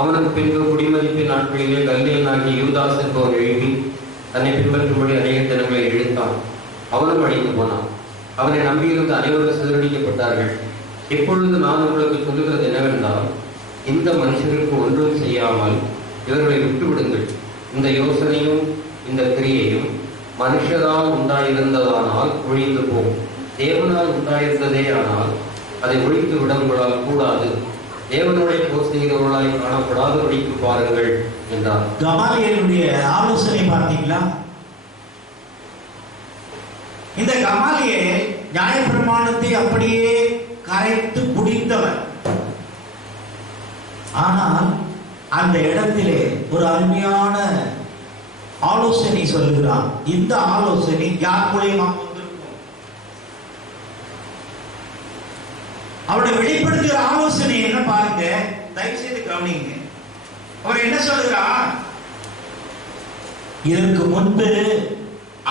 அவனுக்கு பின்பு குடிமதிப்பின் நாட்களிலே கல்லியனாகிய யூதாஸ் என்பவன் எழுப்பி தன்னை பின்பற்றும்படி அநேக ஜனங்களை இழுத்தான். அவனும் அழிந்து போனான். அவனை நம்பியிருந்த அனைவரும் சிதறடிக்கப்பட்டார்கள். இப்பொழுது நான் உங்களுக்கு சொல்லுகிறது என்னவென்றால், இந்த மனுஷருக்கு ஒன்றும் செய்யாமல் இவர்களை விட்டுவிடுங்கள். இந்த யோசனையும் இந்த கிரியையும் மனுஷரால் உண்டாயிருந்ததானால் ஒழிந்து போகும். தேவனால் உண்டாயிருந்ததே ஆனால் அதை ஒழித்து விட உங்களால் கூடாது. தேவனுடைய போர் செய்கிறவர்களாய் காணப்படாத ஒழித்து பாருங்கள் என்றார். கமாலியலுடைய ஆலோசனை பார்த்தீங்களா? இந்த கமாலியேல் நியாயப்பிரமாணத்தை அப்படியே கரைத்து குடித்தவர். ஆனால் அந்த இடத்திலே ஒரு அருமையான ஆலோசனை சொல்லுகிறான். இந்த ஆலோசனை யார் மூலியமாக வந்திருக்கும்? அவருடைய வெளிப்படுத்துகிற ஆலோசனை என்ன பாருங்க, தயவு செய்து கவனிங்க. அவர் என்ன சொல்லுகிறார்? இதற்கு முன்பு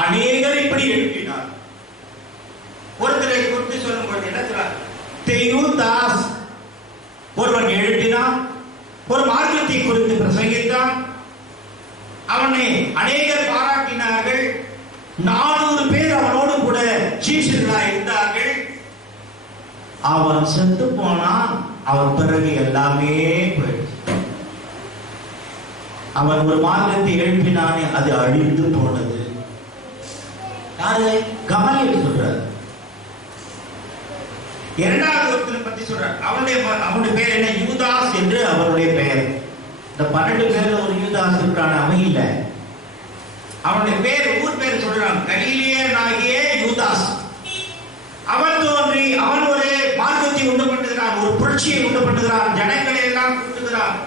அநேகர் இப்படி எழுப்பினார். ஒருத்தரை குறித்து சொல்லும் பொழுது என்ன சொல்றார்? தெயூதாஸ் ஒருவன் எழுப்பினான், ஒரு மார்க்கத்தை குறித்து பிரசங்கித்தான், அவனை அநேகர் பாராட்டினார்கள், 400 பேர் அவனோடு கூட சீஷர்களாக இருந்தார்கள். அவன் செத்து போனான். அவன் பிறகு எல்லாமே போயிடுச்சு. அவன் ஒரு மார்க்கத்தை எழுப்பினானே, அது அழிந்து போனது. யாரு? கமலியல் சொல்றார். இரண்டாவது ஒருத்தனை பத்தி சொல்றார். அவனுடைய பெயர் என்ன? யூதாஸ் என்று அவருடைய பெயர். இந்த 12 பேர்ல ஒரு யூதாஸ் இருக்கான அவன் இல்ல. அவனுடைய பேர், ஊர் பேர் சொல்றான், கலிலேயனாகிய யூதாஸ். அவன் தோன்றி அவன் ஒரு மார்க்கத்தை உண்டு பண்ணுகிறான், ஒரு புரட்சியை உண்டு பண்ணுகிறான், ஜனங்களை எல்லாம் கூட்டுகிறான்.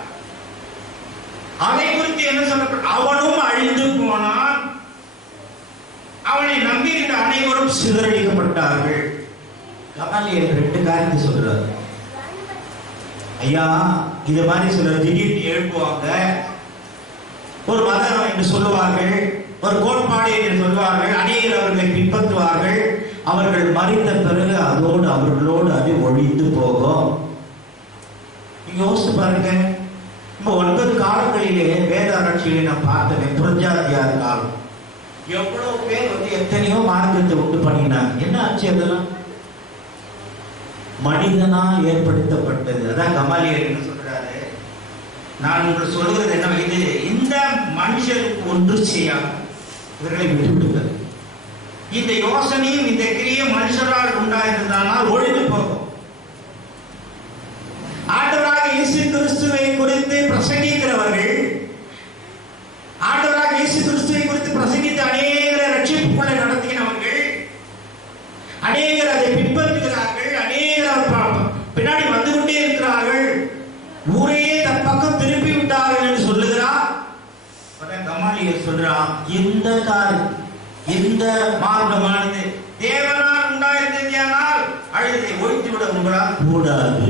அதை குறித்து என்ன சொல்லப்பட்ட? அவனும் அழிந்து போனான், அவனை நம்பியிருந்த அனைவரும் சிதறடிக்கப்பட்டார்கள். கமலியல் 2 காரியத்தை சொல்றாரு. ஐயா, இது மாதிரி சிலர் திடீர்னு எழுப்புவாங்க, ஒரு மதம் என்று சொல்லுவார்கள், ஒரு கோட்பாடு என்று சொல்வார்கள், அநேகர் அவர்களை பின்பற்றுவார்கள். அவர்கள் மறித்த பிறகு அதோடு அவர்களோடு அது ஒழிந்து போகும். நீங்க யோசிச்சு பாருங்க. இப்போ 9 காலங்களிலே வேத ஆராய்ச்சியை நான் பார்த்தேன். புரட்சாத்தியார் காலம் எவ்வளவு பேர் எத்தனையோ மார்க்கத்தை உண்டு பண்ணினாங்க. என்ன ஆச்சு? அதெல்லாம் மனிதனால் ஏற்படுத்தப்பட்டது. அதான் கமாலியர் என்ன சொல்றாரு? நான் உங்களுக்கு சொல்லுவது என்ன, இது இந்த மனுஷருக்கு ஒன்று செய்யாம இவர்களை விட்டுவிடுங்கள். இந்த யோசனையும் இந்த கிரியும் மனுஷரால் உண்டாயிருந்தானால் ஒழிந்து போகும். ஆண்டவராக இயேசு கிறிஸ்துவை குறித்து பிரசங்கிக்கிறவர்கள், ஆண்டவராக இயேசு கிறிஸ்துவை குறித்து பிரசங்கித்து அநேகரை ரட்சிப்புக்குள்ளே நடத்தினவர்கள், அநேகர் அதை பின்பற்றுகிறார்கள், அநேகர் பின்னாடி வந்து கொண்டே இருக்கிறார்கள், ஊரையே தன் பக்கம் திருப்பி விட்டார்கள் என்று சொல்லுகிறார். கமாலியர் சொல்றான், இந்த மார்க்கமானது தேவனால் உண்டாயிருந்ததால் அழுதை ஒழித்து விட உங்களால் கூடாது.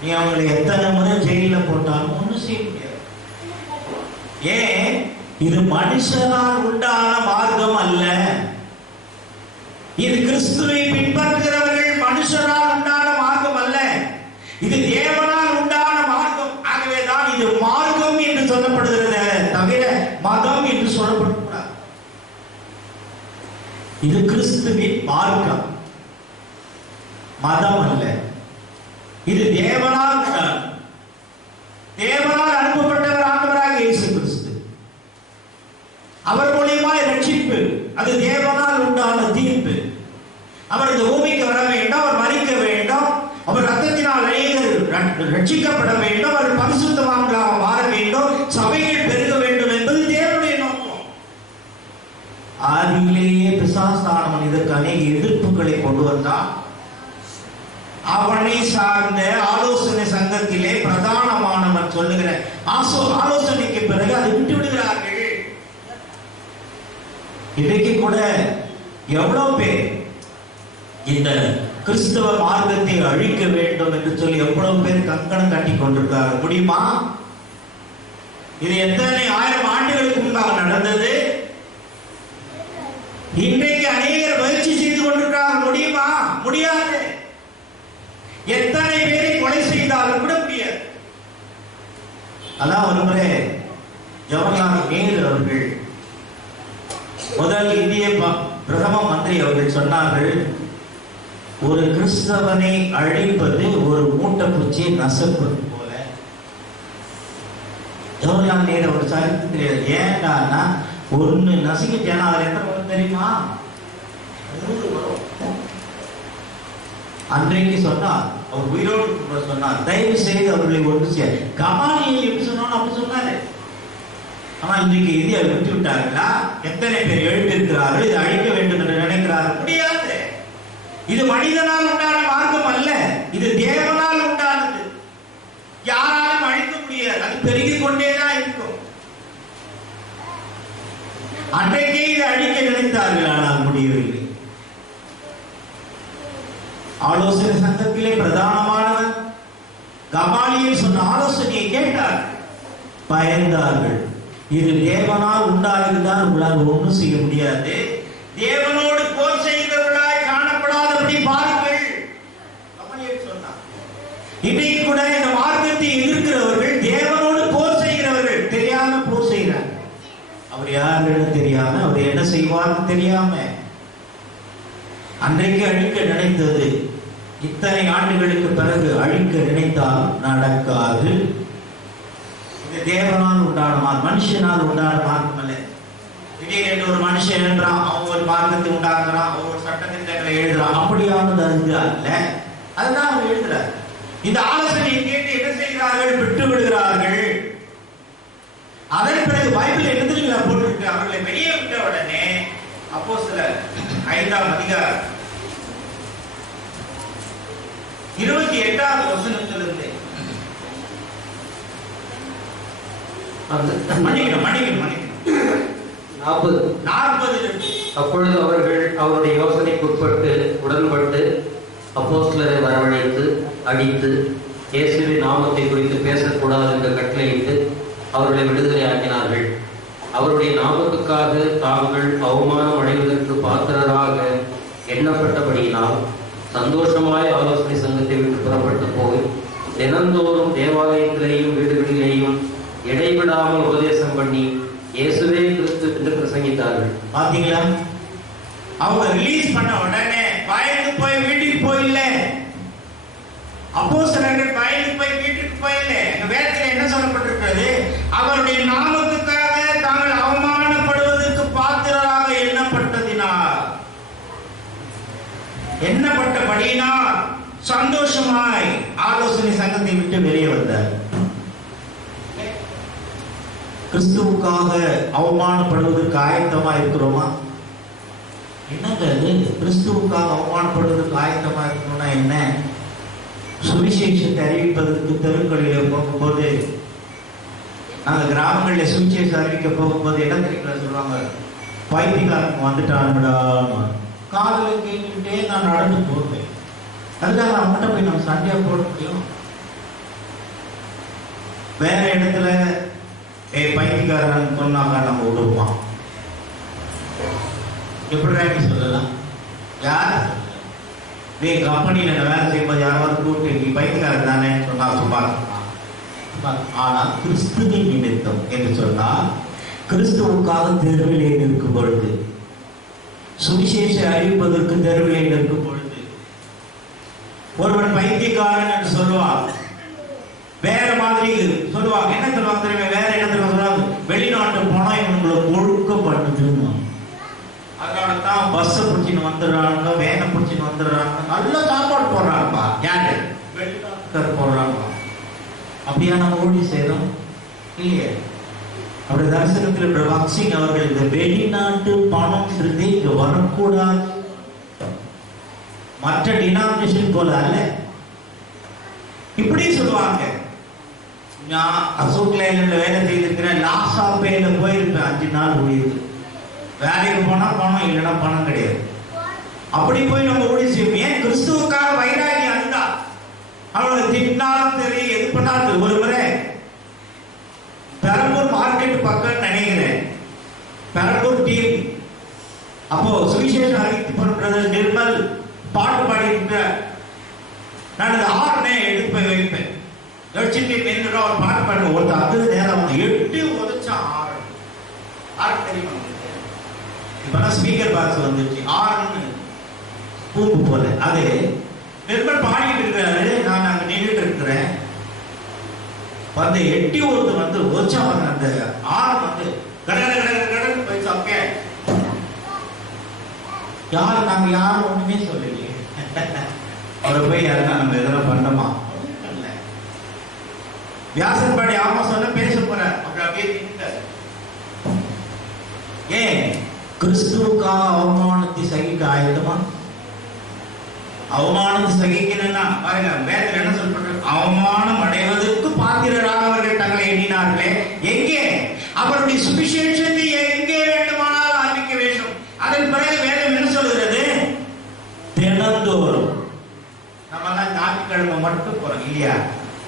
நீ அவங்களை எத்தனை முறை ஜெயில போட்டாலும் ஒன்றும் செய்ய முடியாது. ஏன்? இது மனுஷனால் உண்டான மார்க்கம் அல்ல. இது கிறிஸ்துவை பின்பற்றுகிறவர்கள் மனுஷனால் உண்டான மார்க்கம் அல்ல. இது தேவனால் உண்டான மார்க்கம். ஆகவேதான் இது மார்க்கம் என்று சொல்லப்படுகிறது, தவிர மதம் என்று சொல்லப்படக்கூடாது. இது கிறிஸ்துவின் மார்க்கம், மதம் அல்ல. இது தேவனால் அனுப்பப்பட்டவர் ஆண்டவராக இயேசு கிறிஸ்து. அவர் மூலியமாய் ரட்சிப்பு, அது தேவனால் உண்டான தீர்ப்பு. அவர் இந்த பூமிக்கு வர வேண்டும், அவர் மரிக்க வேண்டும், அவர் ரத்தத்தினால் அநேகர் ரட்சிக்கப்பட வேண்டும், அவர் பரிசுத்தவான்களாக மாற வேண்டும், சபைகள் பெருக வேண்டும் என்பது தேவனுடைய நோக்கம். ஆதியிலேயே பிசாசானவன் இதற்கு அநேக எதிர்ப்புகளை கொண்டு வந்தான். அவனை சார்ந்த ஆலோசனை சங்கத்திலே பிரதானமானவன் சொல்லுகிற ஆலோசனைக்கு பிறகு அதை விட்டு விடுகிறார்கள். இன்றைக்கு கூட எவ்வளவு பேர் இந்த கிறிஸ்தவ மார்க்கத்தை அழிக்க வேண்டும் என்று சொல்லி எவ்வளவு பேர் கங்கணம் கட்டி கொண்டிருக்கிறார்கள். முடியுமா? இது எத்தனை 1000 ஆண்டுகளுக்கு முன்பாக நடந்தது. இன்றைக்கு அநேகர் முயற்சி செய்து கொண்டிருக்கிறார்கள். முடியுமா? முடியாது. எத்தனை பேரை கொலை செய்தாலும் கூட முடியாது. அதான் ஒரு முறை ஜவஹர்லால் நேரு அவர்கள், முதல் இந்திய பிரதம மந்திரி அவர்கள் சொன்னார்கள், ஒரு கிறிஸ்தவனை அழிப்பது ஒரு மூட்டை பூச்சியை நசுப்பது போல. ஜவஹர்லால் நேரு ஒரு சரித்திரம். ஏன்னா ஒன்னு நசுக்கிட்டேன்னா அவர் எத்தனை வரும் தெரியுமா? 100 வரும். அன்றைக்கு சொன்னார், அவர் உயிரோடு சொன்னார், தயவு செய்து அவர்களை ஒன்று செய்ய. கமாலியல் எப்படி சொன்னாலும் அப்படி சொன்னாரு. ஆனா இன்றைக்கு இந்தியா விட்டு விட்டார்களா? எத்தனை பேர் எழுப்பியிருக்கிறார்கள், இதை அழிக்க வேண்டும் என்று நினைக்கிறார்கள். முடியாது. இது மனிதனால் உண்டான மார்க்கம் அல்ல, இது தேவனால் உண்டானது. யாராலும் அழிக்க முடியாது. அது பெருகிக் கொண்டேதான் இருக்கும். அன்றைக்கே இதை அழிக்க நினைத்தார்கள், ஆனால் முடியவில்லை. ஆலோசனை சங்கத்திலே பிரதானமானவன் கமாலியல் சொன்ன ஆலோசனையை கேட்டார், பயந்தார்கள். இது தேவனால் உண்டாயிருந்தால் உங்களால் ஒன்றும் செய்ய முடியாது. தேவனோடு போர் செய்கிற நடப்பதை பாருங்கள். சொன்னார். இன்றைக்கு கூட இந்த மார்க்கத்தை எதிர்க்கிறவர்கள் தேவனோடு போர் செய்கிறவர்கள், தெரியாம போர் செய்கிறார். அவர் யாருன்னு தெரியாம, அவர் என்ன செய்வார்னு தெரியாம, அன்றைக்கு அழிக்க நினைத்தது இத்தனை ஆண்டுகளுக்கு பிறகு அழிக்க நினைத்தால் நடக்காது. இது தேவனால் உண்டான மனுஷனால் உண்டான மார்க்கம் அல்ல. திடீரென்று ஒரு மனுஷன் எழுதுறான், அவன் ஒரு மார்க்கத்தை உண்டாக்குறான், ஒவ்வொரு சட்டத்திட்டங்களை எழுதுறான், அப்படியானது அது அல்ல. அதுதான் அவர் எழுதுறார். இந்த ஆலோசனையை கேட்டு என்ன செய்கிறார்கள்? விட்டு விடுகிறார்கள். அதன் பிறகு பைபிள் எழுதுறீங்களா போட்டிருக்கு, அவர்களை வெளியே விட்ட உடனே அப்போஸ்தலர் 5ஆம் அதிகாரம் 28வது வசனத்திலிருந்து மன்னிக்கணும் 40. அப்பொழுது அவர்கள் அவருடைய யோசனைக்கு உட்பட்டு உடன்பட்டு அப்போஸ்தலரை வரவழைத்து அடித்து இயேசுவின் நாமத்தை குறித்து பேசக்கூடாது என்று கட்டளையிட்டு அவர்களை விடுதலை ஆக்கினார்கள். அவருடைய நாமத்துக்காக தாங்கள் அவமானம் அடைவதற்கு பாத்திரராக எண்ணப்பட்டபடியினால் சந்தோஷமாய் ஆலோசனை சங்கத்தை விட்டு புறப்பட்டு போய் தினந்தோறும் தேவாலயத்திலேயும் வீடுகளிலேயும் இடைவிடாமல் உபதேசம் பண்ணி இயேசுவே கிறிஸ்து என்று பிரசங்கித்தார்கள். பாத்தீங்களா? அவங்க ரிலீஸ் பண்ண உடனே பயந்து போய் வீட்டுக்கு போயில்ல. அப்போஸ்தலர்கள் பயந்து போய் வீட்டுக்கு போயில்ல. வேதத்தில் என்ன சொல்லப்பட்டிருக்கிறது? அவருடைய நாமத்துக்காக தாங்கள் அவமானப்படுவதற்கு பாத்திரராக எண்ணப்பட்டபடியினால் சந்தோஷமாய் ஆலோசனை சங்கத்தை விட்டு வெளியே வந்தார். கிறிஸ்துவுக்காக அவமானப்படுவதற்கு ஆயத்தமா இருக்கிறோமா? என்னங்க கிறிஸ்துவுக்காக அவமானப்படுவதற்கு ஆயத்தமா இருக்கணும்னா என்ன? சுவிசேஷத்தை அறிவிப்பதற்கு தெருக்களிலே போகும்போது, நாங்க கிராமங்களில் சுவிசேஷம் அறிவிக்க போகும்போது என்ன தெரியுங்களா சொல்லுவாங்க? பைத்தியக்காரங்க வந்துட்டாங்கடா. காதலை கேட்டுக்கிட்டே நான் நடந்து போவேன். அதுக்காக அவங்ககிட்ட போய் நம்ம சண்டையா போட முடியும்? வேற இடத்துல பைத்தியக்காரன் சொன்னாங்க நம்ம விடுவோம். எப்படி சொல்லலாம்? யார் நீ கம்பெனியில வேலை செய்யும்போது யாராவது கூப்பிட்டு நீ பைத்தியக்காரன் தானே சொன்னா சும்மா. ஆனா கிறிஸ்துவின் நிமித்தம் என்று சொன்னா, கிறிஸ்துவுக்காக தெருவிலே இருக்கும் பொழுது, சுவிசேஷ அறிவிப்பதற்கு தெருவிலே இருக்கும் பொழுது ஒருவன் பைத்தியக்காரன் என்று சொல்லுவான். வேற மாதிரி சொல்லுவாங்க. என்ன சொல்லுவாங்க தெரியுமா? வேற இடத்துல சொல்லுவாங்க, வெளிநாட்டு போனா இவங்களை ஒழுக்க பண்ணுதுன்னு. அதனால தான் பஸ்ஸை பிடிச்சின்னு வந்துடுறாங்க, வேனை பிடிச்சின்னு வந்துடுறாங்க, நல்ல சாப்பாடு போடுறாங்கப்பா. யாரு? வெளிநாட்டுக்கார் போடுறாங்க. அப்படியா நம்ம ஊழி செய்யறோம்? இல்லையே. அவருடைய தரிசனத்தில் பிரபாக் சிங் அவர்கள் இந்த வெளிநாட்டு பணம் இங்க வரக்கூடாது, மற்ற டினாமினேஷன் போல அல்ல, இப்படி சொல்லுவாங்க. நான் அசோக் லைன்ல வேலை செய்திருக்கிறேன். லாஸ்ட் ஆஃப் பேல போயிருப்பேன். 5 நாள் ஊழியது. வேலைக்கு போனா பணம், இல்லைன்னா பணம் கிடையாது. அப்படி போய் நம்ம ஊழிய செய்வோம். ஏன்? கிறிஸ்துவுக்காக வைராகி அந்தா. அவளை திட்டினாலும் சரி, எது பண்ணாலும். ஒரு முறை பெரம்பூர் மார்க்கெட் பக்கம் நினைக்கிறேன், பெரம்பூர் டீம் அப்போ சுவிசேஷம் அறிவித்து பிரதர் நிர்மல் பாட்டு பாடிட்டு நான் இந்த ஆறுனே எடுத்து போய் வைப்பேன். வச்சுட்டு நின்று ஒரு பாட்டு பாட்டு ஒரு அது நேரம் 8 உதச்சான். 6 தெரியுமா? இப்பதான் ஸ்பீக்கர் பாக்ஸ் வந்துச்சு. 6 பூப்பு போல. அது நிர்மல் பாடிட்டு இருக்கிறாரு, நான் அங்க நின்றுட்டு இருக்கிறேன். வந்து 8 ஒருத்தர் வந்து உதச்சா அந்த 6 வந்து கடன் போய் சாப்பிட்டே. யாரும் நாங்க யாரும் ஒண்ணுமே சொல்லலையே. அவரை போய் யாருன்னா நம்ம எதனா பண்ணோமா? வியாசன்பாடி ஆமா சொன்ன பேச போற. அப்படியே ஏன்? கிறிஸ்துவுக்காக அவமானத்தை சகிக்க ஆயத்தமா? அவமானத்தை சகிக்கணும்னா பாருங்க, வேதத்தில் என்ன சொல்லப்பட்டிருக்கு? அவமானம் அடைவதற்கு பாத்திரராக அவர்கள் தங்களை எண்ணினார்களே. எங்கே? அவருடைய சுவிசேஷத்தை எங்கே வேண்டுமானால் அறிவிக்க வேண்டும். அதன் பிறகு வேதம் என்ன சொல்கிறது? தினந்தோறும். நம்ம எல்லாம் ஞாயிற்றுக்கிழமை மட்டும் போறோம் இல்லையா?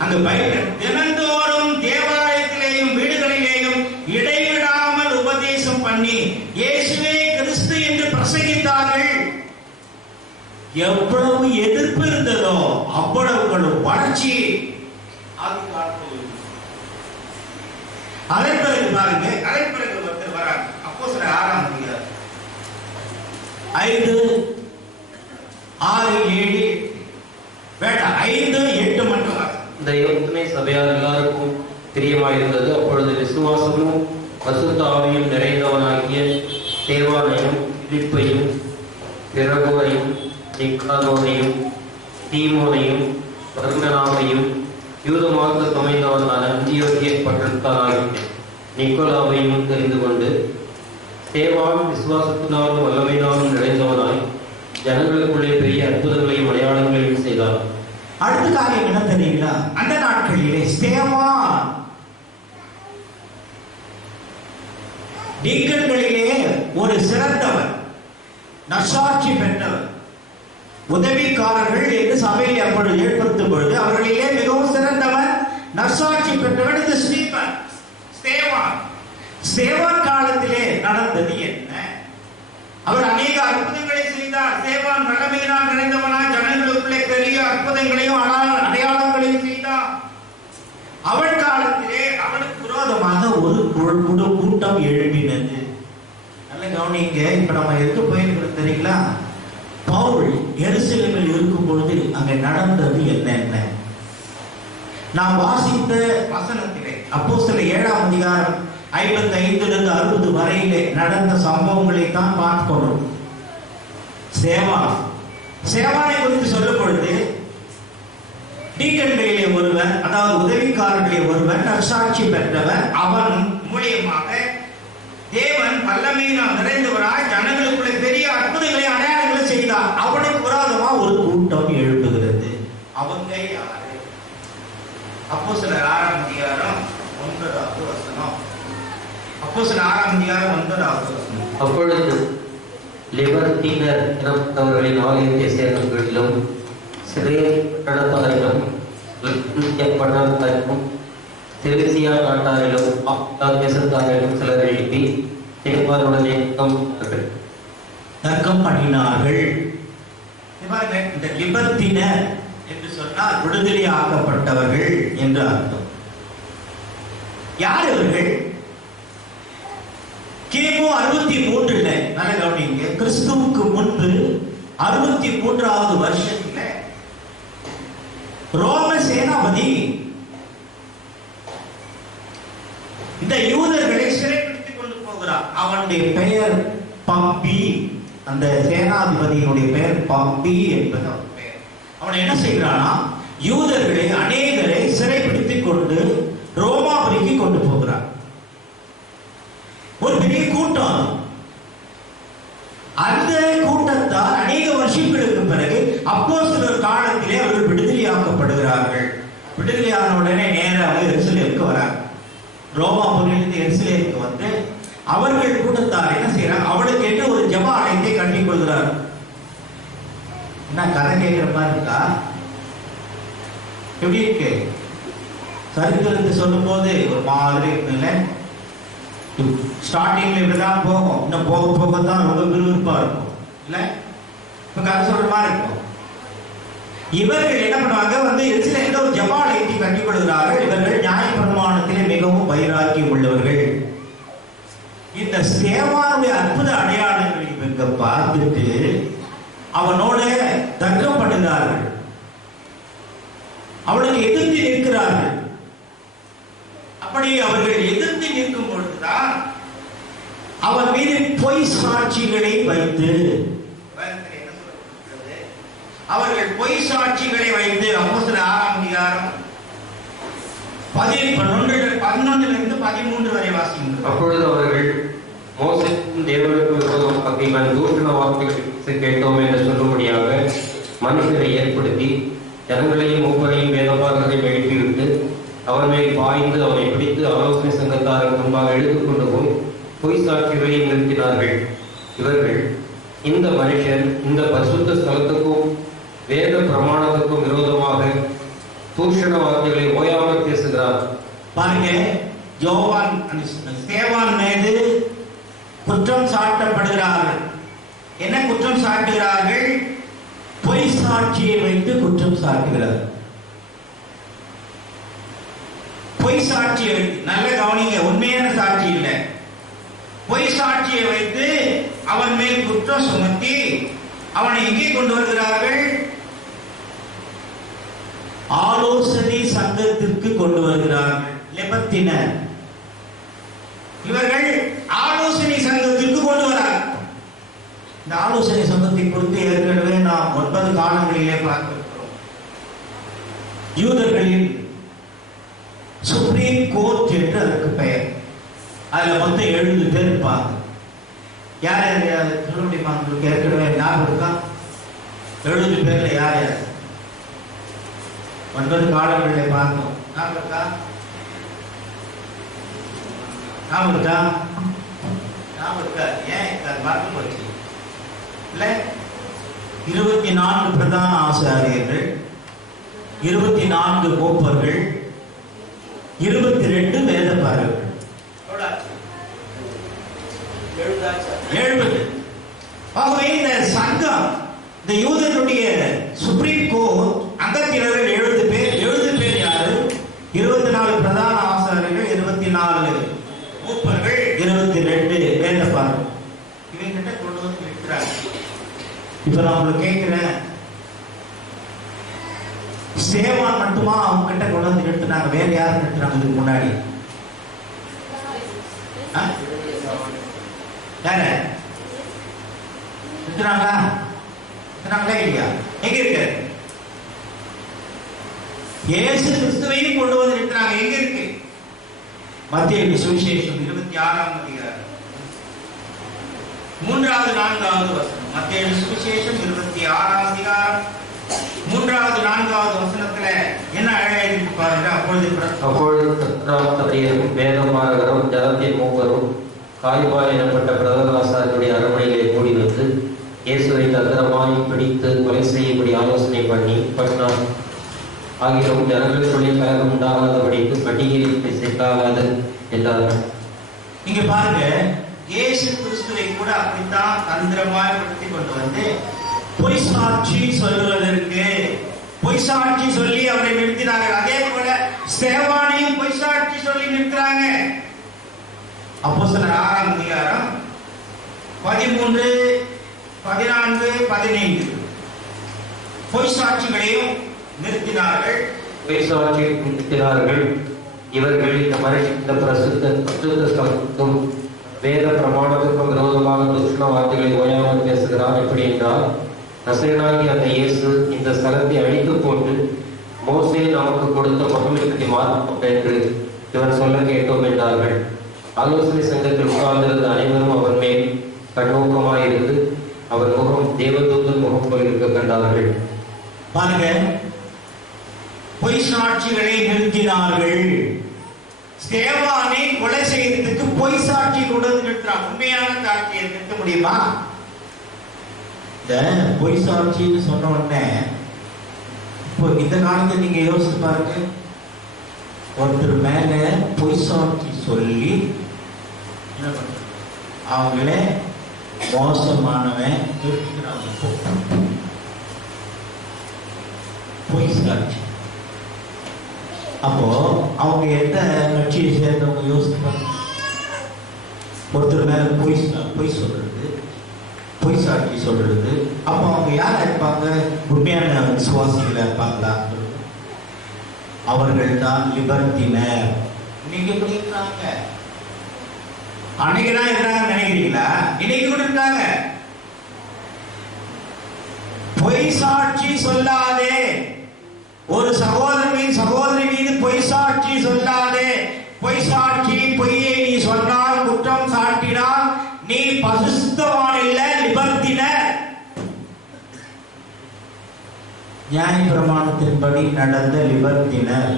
அங்க பைபிள் தினந்தோறும் தேவாலயத்திலேயும் வீடுகளிலேயும் இடைவிடாமல் உபதேசம் பண்ணி இயேசுவே கிறிஸ்து என்று பிரசங்கித்தார்கள். எவ்வளவு எதிர்ப்பு இருந்ததோ அவ்வளவு வளர்ச்சி. அதன் பிறகு பாருங்க, அதன் பிறகு ஒருத்தர் வராங்க. அப்போஸ்தலர் 6ஆம் அதிகாரம் 5, 6, 7 வேண்டாம் 5, 8 மட்டும் வாசிங்க. இந்த யோசனை சபையார் எல்லாருக்கும் பிரியமாயிருந்தது. அப்பொழுது விசுவாசமும் பரிசுத்த ஆவியும் நிறைந்தவனாகிய தேவானையும் பிலிப்பையும் பிறகோரையும் நிக்கானோரையும் தீமோனையும் பர்மெனாவையும் யூத மார்க்க சமைந்தவனான அந்தியோகிய பட்டணத்தானாகிய நிக்கோலாவையும் தெரிந்து கொண்டு தேவான் விசுவாசத்தினாலும் வல்லமையினாலும் நிறைந்தவனாய் ஜனங்களுக்குள்ளே பெரிய அற்புதங்களையும் அடையாளங்களையும் செய்தார். அடுத்த காரியம் என்ன தெரியுங்களா? அந்த நாட்களிலே ஸ்தேவான் டீக்கன்களிலே ஒரு சிறந்தவர், நற்சாட்சி பெற்றவர், உதவிக்காரர்கள் என்று சபையில் அப்பொழுது ஏற்படுத்தும் பொழுது அவர்களிலே மிகவும் சிறந்தவர், நற்சாட்சி பெற்றவர் இந்த ஸ்தேவான். ஸ்தேவான் காலத்திலே நடந்தது என்ன? அவர் அநேக அற்புதங்களை செய்தார். ஸ்தேவான் வல்லமையினால் நிறைந்தவனாய் ஜனங்களுக்குள்ளே பெரிய அற்புதங்களையும் அடையாளங்களையும் செய்தார். அவன் காலத்திலே அவனுக்கு விரோதமாக ஒரு கூட்டம் எழுப்பினது. நல்ல கவனிங்க. இப்ப நம்ம எதுக்கு போயிருக்கிறோம் தெரியுங்களா? பவுல் எருசலேமில் இருக்கும் பொழுது அங்க நடந்தது என்னென்ன நாம் வாசித்த வசனத்திலே அப்போஸ்தலர் 7ஆம் அதிகாரம் 55 to 60 வரையிலே நடந்த சம்பவங்களை தான் பார்க்கிறோம். சேவானை குறித்து சொல்லும் பொழுது டீக்கன்களிலே ஒருவன், அதாவது உதவிக்காரர்களிலே ஒருவன் நற்சாட்சி பெற்றவர், அவன் மூலியமாக தேவன் வல்லமையினால் நிறைந்தவராய் ஜனங்களுக்குள்ளே பெரிய அற்புதங்களை அடையாளங்களை செய்தார். அவனுக்கு விரோதமா ஒரு கூட்டம் எழுப்புகிறது. அவங்க யாரு? அப்போஸ்தலர் 6ஆம் அதிகாரம் 9வது வசனம். அப்போஸ்தலர் 6ஆம் அதிகாரம் 9வது வசனம். அப்பொழுது லிபர்டினர் எனப்பட்டவர்களின் ஆலயத்தை சேர்ந்தவர்களிலும் சிறையில் நடத்தாரிலும் பட்டணத்தாரிலும் செலிசியா நாட்டாரிலும் தேசத்தாரிலும் சிலர் எழுப்பி தேவானுடனே தர்க்கம் பண்ணினார்கள். இந்த லிபர்டினர் என்று சொன்னால் விடுதலை ஆக்கப்பட்டவர்கள் என்று அர்த்தம். யார் இவர்கள்? கிமு 63 நல்ல கவனிங்க, கிறிஸ்துவுக்கு முன்பு 63வது வருஷத்துல ரோம சேனாபதி இந்த யூதர்களை சிறைப்பிடித்துக் கொண்டு போகிறார். அவனுடைய பெயர் பம்பி. அந்த சேனாதிபதியினுடைய பெயர் பம்பி என்பது அவன் பெயர். அவன் என்ன செய்கிறானா, யூதர்களை அநேகரை சிறைப்பிடித்துக் கொண்டு ரோமாபுரிக்கு கொண்டு போகிறார். ஒரு பெரிய கூட்டம். அந்த கூட்டத்தால் அநேக வருஷங்களுக்கு பிறகு அப்போஸ்தலர் காலத்திலே அவர்கள் விடுதலையாக்கப்படுகிறார்கள். விடுதலையான உடனே நேராக எருசலேமுக்கு வராங்க. ரோமாபுரியிலிருந்து எருசலேமுக்கு வந்து அவர்கள் கூட்டத்தார் என்ன செய்யறாங்க, அவளுக்கு என்ன ஒரு ஜெப ஆலயத்தை கட்டிக் கொள்கிறார். என்ன கதை கேட்கிற மாதிரி இருக்கா? எப்படி இருக்கு? சரித்திரத்தை சொல்லும் போது ஒரு மாதிரி இருக்குல்ல. ஸ்டார்டிங்ல இப்படிதான் போகும், இன்னும் போக போக தான் ரொம்ப விறுவிறுப்பா இருக்கும் இல்ல? இப்ப கதை சொல்ற மாதிரி இருக்கும். இவர்கள் என்ன பண்ணுவாங்க, வந்து எருசலேமில் ஒரு ஜெப ஆலயத்தை கட்டிக் கொள்கிறார்கள். இவர்கள் நியாயப்பிரமாணத்திலே மிகவும் வைராக்கியம் உள்ளவர்கள். இந்த ஸ்தேவானுடைய அற்புத அடையாளங்களை இவங்க பார்த்துட்டு அவனோட தர்க்கம் பண்ணுகிறார்கள், அவனுக்கு எதிர்த்து நிற்கிறார்கள். அப்படி அவர்கள் எதிர்த்து நிற்கும் பொழுதுதான் அவன் மீது பொய் சாட்சிகளை வைத்து, அவர்கள் பொய் சாட்சிகளை வைத்து அப்போஸ்தலர் 6ஆம் அதிகாரம் 11 to 13 வரை வாசிக்கிறோம். அப்பொழுது அவர்கள் மோசேயின் தேவனுக்கு விரோதமாக இவன் தூஷண வார்த்தைகளை கேட்டோம் என்று சொல்லும்படியாக மனுஷரை ஏற்படுத்தி ஜனங்களையும் மூப்பரையும் வேதபாரகரையும் எழுப்பிவிட்டு அவன் மேல் பாய்ந்து அவனை பிடித்து ஆலோசனை சங்கத்தாருக்கு முன்பாக எடுத்துக் கொண்டு போய் பொய் சாட்சிகளை நிறுத்தினார்கள். இவர்கள், இந்த மனுஷன் இந்த பரிசுத்த ஸ்தலத்துக்கும் வேத பிரமாணத்துக்கும் விரோதமாக தூஷண வார்த்தைகளை ஓயாமல் பேசுகிறார். பாருங்க, ஸ்தேவான் மீது குற்றம் சாட்டப்படுகிறார்கள். என்ன குற்றம் சாட்டுகிறார்கள்? பொய் சாட்சியை வைத்து குற்றம் சாட்டுகிறார். பொய் சாட்சியை வைத்து, நல்ல கவனிங்க, உண்மையான சாட்சி இல்லை, பொய் சாட்சியை வைத்து அவன் மேல் குற்றம் சுமத்தி அவனை எங்கே கொண்டு வருகிறார்கள்? ஆலோசனை சங்கத்திற்கு கொண்டு வருகிறார்கள். லிபர்த்தினர் இவர்கள் ஆலோசனை சங்கத்திற்கு கொண்டு வரார்கள். இந்த ஆலோசனை சங்கத்தை குறித்து ஏற்கனவே நாம் 9 காலங்களிலே பார்த்திருக்கிறோம். யூதர்களின் சுப்ரீம் கோர்ட் என்று அதற்கு பெயர். அதுல மொத்தம் 70 பேர் இருப்பாங்க. யார் யார் சொல்ல முடியுமா? உங்களுக்கு ஏற்கனவே ஞாபகம் இருக்கா? 70 பேர்ல யார் யார் 9 காலங்களிலே பார்த்தோம்? ஞாபகம் இருக்கா? ஞாபகம் இருக்கா? ஞாபகம் இருக்கா? ஏன் மறந்து போச்சு இல்ல? 24 பிரதான ஆசாரியர்கள், 24 மூப்பர்கள், 22 வேதபாரகர்கள். 70. ஆகவே இந்த சங்கம், இந்த யூதர்களுடைய சுப்ரீம் கோர்ட் அங்கத்தினர்கள் 70 பேர். 70 பேர் யாரு? 24 பிரதான ஆசாரியர்கள், 24 மூப்பர்கள், 22 வேதபாரகர்கள். இவங்க கிட்ட கொண்டு வந்து நிற்கிறாங்க. இப்ப நான் உங்களுக்கு கேட்கிறேன், ஸ்தேவான் மட்டுமா அவங்க கிட்ட கொண்டு வந்து நிறுத்தினாங்க? வேற யாரும் நிறுத்தினாங்க இதுக்கு முன்னாடி? யார நிறுத்தினாங்களா? நிறுத்தினாங்களா இல்லையா? எங்க இருக்கு? இயேசு கிறிஸ்துவையும் கொண்டு வந்து நிறுத்தினாங்க. எங்க இருக்கு? மத்தேயு சுவிசேஷம் 26ஆம் அதிகாரம் 3வது 4வது வசனம். மத்தேயு சுவிசேஷம் 26ஆம் அதிகாரம் 3வது 4வது வசனத்துல என்ன எழுதிருக்கு பாருங்க. அப்பொழுது தத்ராத்தரையரும் வேதபாரகரும் ஜனத்தின் மூப்பரும் காய்பாய் எனப்பட்ட பிரதான ஆசாரியருடைய அரண்மனையிலே கூடி வந்து இயேசுவை தந்திரமாய் பிடித்து கொலை செய்யும்படி ஆலோசனை பண்ணினார். ஆகியோரும் ஜனங்களுக்குள்ளே கலகம் உண்டாகாதபடிக்கு பட்டியலிட்டு செல்லாகாது என்றார்கள். இங்க பாருங்க, இயேசு கிறிஸ்துவை கூட அப்படித்தான் தந்திரமாய் படுத்தி கொண்டு வந்து பொய் சாட்சி சொல்லுவதற்கு, பொய் சாட்சி சொல்லி அவரை நிறுத்தினார்கள். அதே போல ஸ்தேவானையும் பொய் சாட்சி சொல்லி நிறுத்துறாங்க. அப்போஸ்தலர் 6ஆம் அதிகாரம் 13, 14, 15 பொய் சாட்சிகளையும் நிறுத்தினார்கள். பொய் சாட்சி நிறுத்தினார்கள். இவர்கள் இந்த பிரசுத்தத்துக்கும் வேத பிரமாணத்துக்கும் விரோதமாக துஷ்ண வார்த்தைகளை ஓயாமல் பேசுகிறார். எப்படி என்றால், நசரேயனாகிய அந்த இயேசு இந்த ஸ்தலத்தை அழித்து போட்டு மோசே நமக்கு கொடுத்த மகனுக்கு மாறும் என்று இவர் சொல்ல கேட்டோம் என்றார்கள். ஆலோசனை சங்கத்தில் உட்கார்ந்திருந்த அனைவரும் அவர் மேல் கண்ணோக்கமாயிருந்து அவர் முகம் தேவதூதன் முகம் போல் இருக்க கண்டார்கள். பாருங்க, பொய் சாட்சிகளை நிறுத்தினார்கள். ஸ்தேவானை கொலை செய்ததுக்கு பொய் சாட்சி கொண்டு வந்து நிறுத்தினார். உண்மையான சாட்சியை நிறுத்த முடியுமா? இந்த பொய் சாட்சின்னு சொன்ன உடனே இப்போ இந்த காலத்தை நீங்க யோசிச்சு பாருங்க. ஒருத்தர் மேல பொய் சாட்சி சொல்லி அவங்களே மோசமானவன் பொய் சாட்சி. அப்போ அவங்க எந்த கட்சியை சேர்ந்தவங்க யோசிப்பாங்க? ஒருத்தர் மேல பொய் சொல்றது, பொய் சாட்சி சொல்றது. அப்போ அவங்க யாரா இருப்பாங்க? உண்மையான விசுவாசிகளா இருப்பாங்களா? அவர்கள் தான் லிபர்த்தினர். இன்னைக்கு எப்படி இருக்காங்க? அன்னைக்கு தான் இருக்கிறாங்க நினைக்கிறீங்களா? இன்னைக்கு கூட இருக்காங்க. பொய் சாட்சி சொல்லாதே. ஒரு சகோதரனின் சகோதரி மீது பொய் சாட்சி சொல்லாதே. பொய் சாட்சி, பொய்யை நீ சொன்னால், குற்றம் சாட்டினால் நீ பரிசுத்தவான் இல்ல, லிபர்த்தினர். நியாய பிரமாணத்தின்படி நடந்த லிபர்த்தினர்.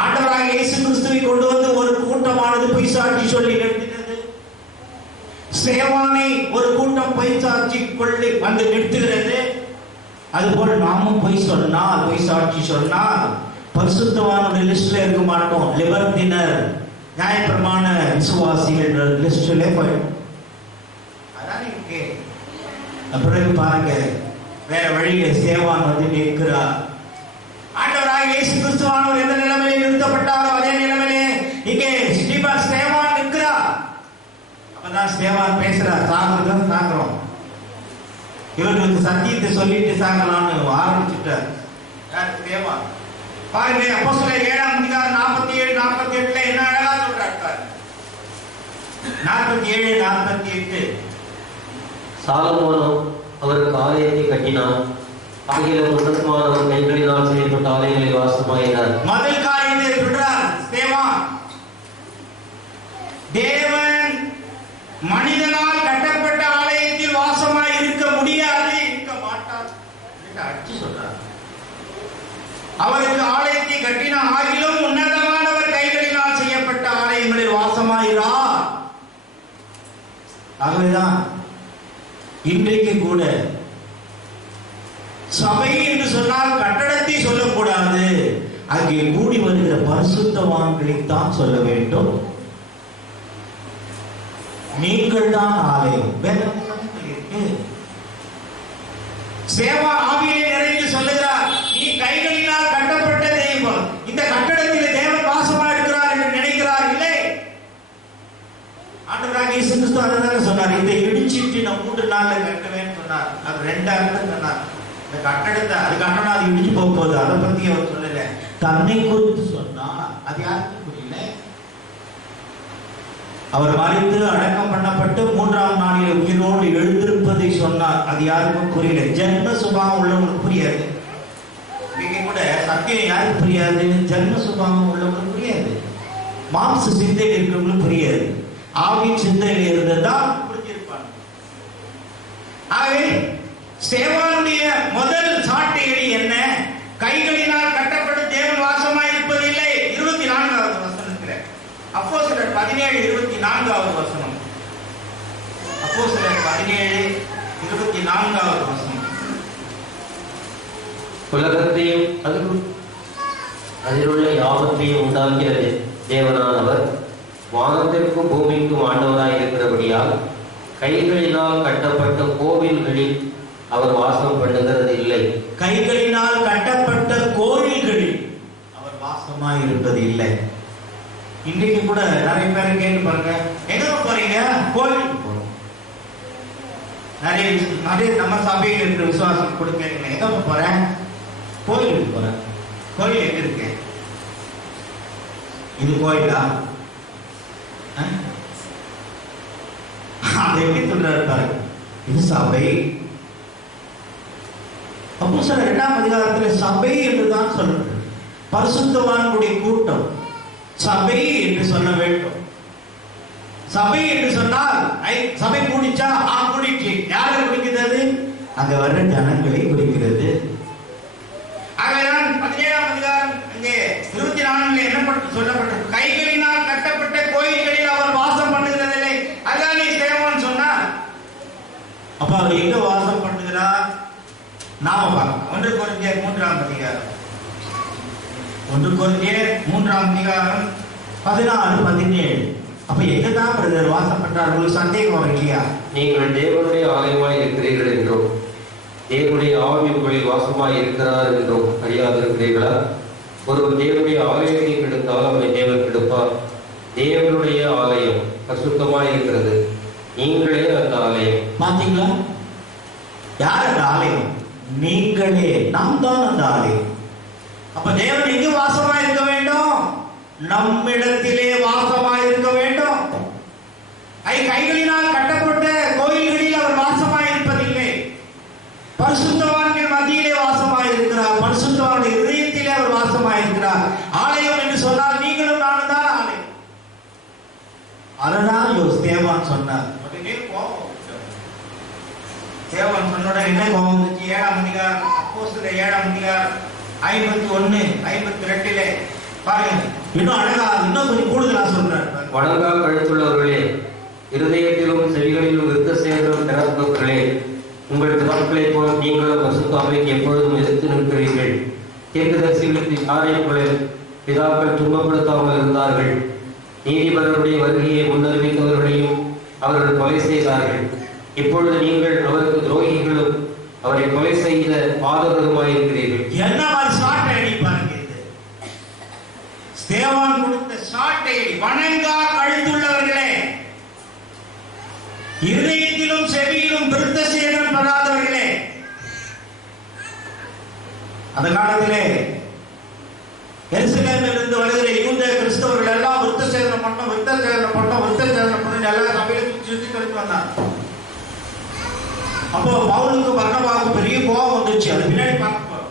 ஆண்டவராக இயேசு கிறிஸ்துவை கொண்டு வந்து ஒரு கூட்டமானது பொய் சாட்சி சொல்லி நிறுத்தினது. ஸ்தேவானை ஒரு கூட்டம் பொய் சாட்சி கொள்ளி வந்து நிறுத்துகிறது. அதுபோல் நாமும் பொய் சொன்னால், பொய் சாட்சி சொன்னால் பரிசுத்தவானுடைய லிஸ்ட்ல இருக்க மாட்டோம். லிபர்த்தினர், நியாயப்பிரமாண விசுவாசிகள் லிஸ்ட்ல போயிடும். அதான் இருக்கு. பிறகு பாருங்க, வேற வழியில ஸ்தேவான் வந்து நிற்கிறார். ஆண்டவராக இயேசு கிறிஸ்துவானவர் எந்த நிலைமையில் நிறுத்தப்பட்டாரோ அதே நிலைமையிலே இங்கே ஸ்தேவான் நிற்கிறார். அப்பதான் ஸ்தேவான் பேசுறார், சாகிறோம், இவர்களுக்கு சத்தியத்தை சொல்லிட்டு சாகலாம்னு ஆரம்பிச்சுட்டார். யார்? ஸ்தேவான். பாருங்க, அப்போஸ்தலர் 7ஆம் அதிகாரம் 47 48 என்ன அழகா சொல்றார். 47 48. சாலமோனும் அவருக்கு ஆலயத்தை கட்டினார். ஆகிய உன்னதமானவர் கைகளினால் செய்யப்பட்ட ஆலயங்களில் வாசமாயினார். முதல் காரியத்தை சொல்றார் ஸ்தேவான். தேவன் மனிதனால் கட்டப்பட்ட ஆலயத்தில் வாசமாய் இருக்க முடியாது, இருக்க மாட்டார் என்று அடிச்சு சொல்றார். அவருக்கு ஆலயத்தை கட்டின ஆகிலும் உன்னதமானவர் கைகளினால் செய்யப்பட்ட ஆலயங்களில் வாசமாயிரார். ஆகவேதான் இன்றைக்கு கூட சபை என்று சொன்னால் கட்டடத்தை சொல்லக்கூடாது, அங்கே கூடி வருகிற பரிசுத்தவான்களைத்தான் சொல்ல வேண்டும். நீங்கள் தான் ஆலயம். சேவா ஆவியை நிறைந்து சொல்லுகிறார், நீ கைகளினால் கட்டப்பட்ட தெய்வம், இந்த கட்டடத்தில் தேவன் வாசமா இருக்கிறார் என்று நினைக்கிறார். இல்லை, ஆண்டவராக இயேசு கிறிஸ்து அதுதான் சொன்னார், இதை இடிச்சிட்டு நான் 3 நாள்ல கட்டுவேன்னு சொன்னார். அது 2 அர்த்தம் சொன்னார். இந்த கட்டடத்தை அது கட்டணம், அது இடிச்சு போக போகுது, அதை பத்தி அவர் சொல்லல. தன்னை குறித்து சொன்னா அது யாருக்கும் புரியல. அவர் மரித்து அடக்கம் பண்ணப்பட்டு 3ஆம் நாளில் உயிரோடு எழுந்திருப்பதை சொன்னார், அது யாருக்கும் புரியல. ஜென்ம சுபாவம் உள்ளவங்களுக்கு புரியாது. இன்னைக்கு கூட சத்தியம் யாருக்கு புரியாது? ஜென்ம சுபாவம் உள்ளவங்களுக்கு புரியாது, மாம்ச சிந்தையில் இருக்கிறவங்களுக்கு புரியாது, ஆவின் சிந்தையில் இருந்ததுதான் புரிஞ்சிருப்பாங்க. ஆகவே சேவானுடைய முதல் சாட்டையடி என்ன? கைகளினால் கட்டப்படும் தேவன் வாசமாய் இருப்பதில்லை. 24வது வசனத்துல அப்போஸ்தலர் 17 24வது வசனம். அப்போஸ்தலர் 17 24வது வசனம். உலகத்தையும் அதிலுள்ள யாவற்றையும் உண்டாக்கிய தேவனானவர் வானத்திற்கும் பூமிக்கும் ஆண்டவராய் இருக்கிறபடியால் கைகளினால் கட்டப்பட்ட கோவில்களில் அவர் வாசம் பண்ணுகிறது இல்லை. கைகளினால் கட்டப்பட்ட கோவில்களில் அவர் வாசமாய் இருப்பது இல்லை. இன்றைக்கு கூட நிறைய பேர் கேட்டு பாருங்க, எங்க போறீங்க? கோவிலுக்கு போறோம். நிறைய நம்ம சபையில் இருக்கிற விசுவாசம் கூட கேட்கல, எங்க போறேன்? கோயிலுக்கு போறேன். கோயில் எங்க இருக்கு? இது கோயிலா? அதை எப்படி சொல்றாரு பாருங்க, இது சபை. அப்போஸ்தலர் 2ஆம் அதிகாரத்தில் சபை என்றுதான் சொல்றது. பரிசுத்தவான்களுடைய கூட்டம் சபை என்று சொல்ல வேண்டும். சபை என்று சொன்னால் சபை கூடிச்சா கூடிச்சு, யாரை குறிக்கிறது? அங்க வர்ற ஜனங்களை குறிக்கிறது. ஆகவேதான் 17ஆம் அதிகாரம் அங்கே 24 என்ன சொல்லப்பட்டது? கைகளினால் கட்டப்பட்ட கோயில்களில் அவர் வாசம் பண்ணுகிறதில்லை. அதான் ஸ்தேவான் சொன்னார். அப்ப அவர் எங்க வாசம் பண்ணுகிறார்? நாம பார்க்கலாம். 1 கொரிந்தியர் 3ஆம் அதிகாரம் 1 கொரிந்தியர் 3ஆம் அதிகாரம் 16 17. அப்ப எங்கதான் பிரதர் வாசம் பண்றார்? உங்களுக்கு சந்தேகம் வரும் இல்லையா? நீங்கள் தேவனுடைய ஆலயமாய் இருக்கிறீர்கள் என்றும் தேவனுடைய ஆவி உங்களில் வாசமாய் இருக்கிறார் என்றும் அறியாதிருக்கிறீர்களா? ஒருவர் தேவனுடைய ஆலயத்தை கெடுத்தால் அவரை தேவன் கெடுப்பார். தேவனுடைய ஆலயம் பரிசுத்தமாய் இருக்கிறது, நீங்களே அந்த ஆலயம். பாத்தீங்களா? யார் அந்த ஆலயம்? நீங்களே. நாம் தான் அந்த ஆலயம். அப்ப தேவன் எங்கு வாசமாய் இருக்க வேண்டும்? நம்மிடத்திலே வாசமாய் இருக்க வேண்டும். கைகளினால் கட்டப்பட்ட கோயில்களில் அவர் வாசமாய் இருப்பதில்லை. பரிசுத்தவான்கள் மத்தியிலே வாசமாய் இருக்கிறார். பரிசுத்தவானுடைய இதயத்திலே அவர் வாசமாய் இருக்கிறார். ஆலயம் என்று சொன்னால் நீங்களும் நானும் தான் ஆலயம். அதனால் ஸ்தேவான் சொன்னார். தேவன் சொன்னோட என்ன கோபம் வந்துச்சு? 7ஆம் அதிகாரம் அப்போஸ்தலர் 7ஆம் அதிகாரம் 51 52 பாருங்க, இன்னும் அழகா இன்னும் கொஞ்சம் கூடுதலா சொல்றாரு. வணங்கா கழுத்துள்ளவர்களே, இருதயத்திலும் செவிகளிலும் விருத்த சேதம் திறந்தவர்களே, உங்கள் பிதாக்களைப் போல் நீங்களும் பரிசுத்த ஆவிக்கு எப்பொழுதும் எதிர்த்து நிற்கிறீர்கள். தீர்க்கதரிசிகளுக்கு யாரை போல பிதாக்கள் துன்பப்படுத்தாமல் இருந்தார்கள். நீதிபதிகளுடைய வருகையை முன்னறிவித்தவர்களையும் அவர்கள் கொலை செய்தார்கள். இப்பொழுது நீங்கள் அவருக்கு துரோகிகளும் அவரை கொலை செய்த பாதகருமாயிருக்கிறீர்கள். என்ன மாதிரி சாட்டை அடி பாருங்க இது. ஸ்தேவான் கொடுத்த சாட்டை அடி. வணங்கா கழுத்துள்ளவர்களே, இருதயத்திலும் செவியிலும் விருத்த சேதனம் பெறாதவர்களே. அந்த காலத்திலே எருசலேமில் இருந்து வருகிற யூத கிறிஸ்தவர்கள் எல்லாம் விருத்த சேதனம் பண்ணோம் எல்லாம் சபையில சுத்தி கழித்து வந்தாங்க. அப்போ பவுலுக்கு பர்னபாவுக்கு பெரிய கோபம் வந்துச்சு. அது பின்னாடி பார்க்க போறோம்.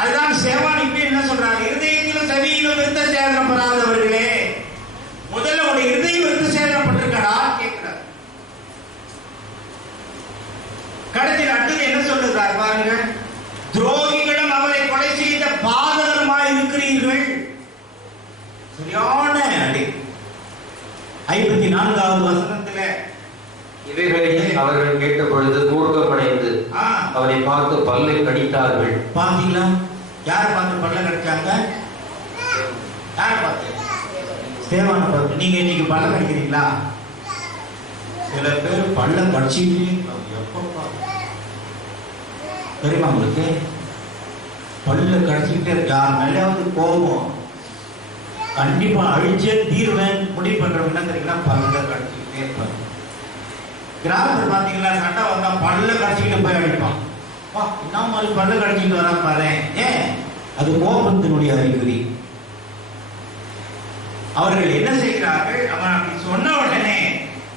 அதுதான் சேவான் இப்ப என்ன சொல்றாரு, இருதயத்திலும் செவியிலும் விருத்த சேதனம் பெறாதவர்களே. முதல்ல ஒரு இருதயம் விருத்த சேதனம் பட்டிருக்கடா கேட்கிறார். கடைசி அடுத்தது என்ன சொல்லுகிறார் பாருங்க, துரோகிகளும் அவரை கொலை செய்த பாதகருமாய் இருக்கிறீர்கள். சரியான அடி. 54வது வசனத்துல இவைகளை அவர்கள் கேட்ட பொழுது மூர்க்கமடைந்து அவரை பார்த்து பல்லை கடித்தார்கள். பாத்தீங்களா? யார பார்த்து பல்ல கடிச்சாங்க? யார பார்த்து? ஸ்தேவானை பார்த்து. நீங்க இன்னைக்கு பல்ல கடிக்கிறீங்களா? சில பேர் பல்ல கடிச்சிட்டு எப்பப்பா தெரியுமா உங்களுக்கு? பல்ல கடிச்சுக்கிட்டே யார் மேலாவது கோபம் கண்டிப்பா அழிச்சே தீர்வேன் முடிவு பண்றவங்க என்ன தெரியுங்களா? பல்ல கடிச்சுக்கிட்டே இருப்பாங்க. கிராமத்தில் பாத்தீங்களா, சண்டை வந்தா பல்ல கடிச்சுக்கிட்டு போய் அடிப்பான். என்ன மாதிரி பல்ல கடிச்சுட்டு வரா பாரு. ஏன்? அது கோபத்தினுடைய அறிகுறி. அவர்கள் என்ன செய்கிறார்கள்? அவன் அப்படி சொன்ன உடனே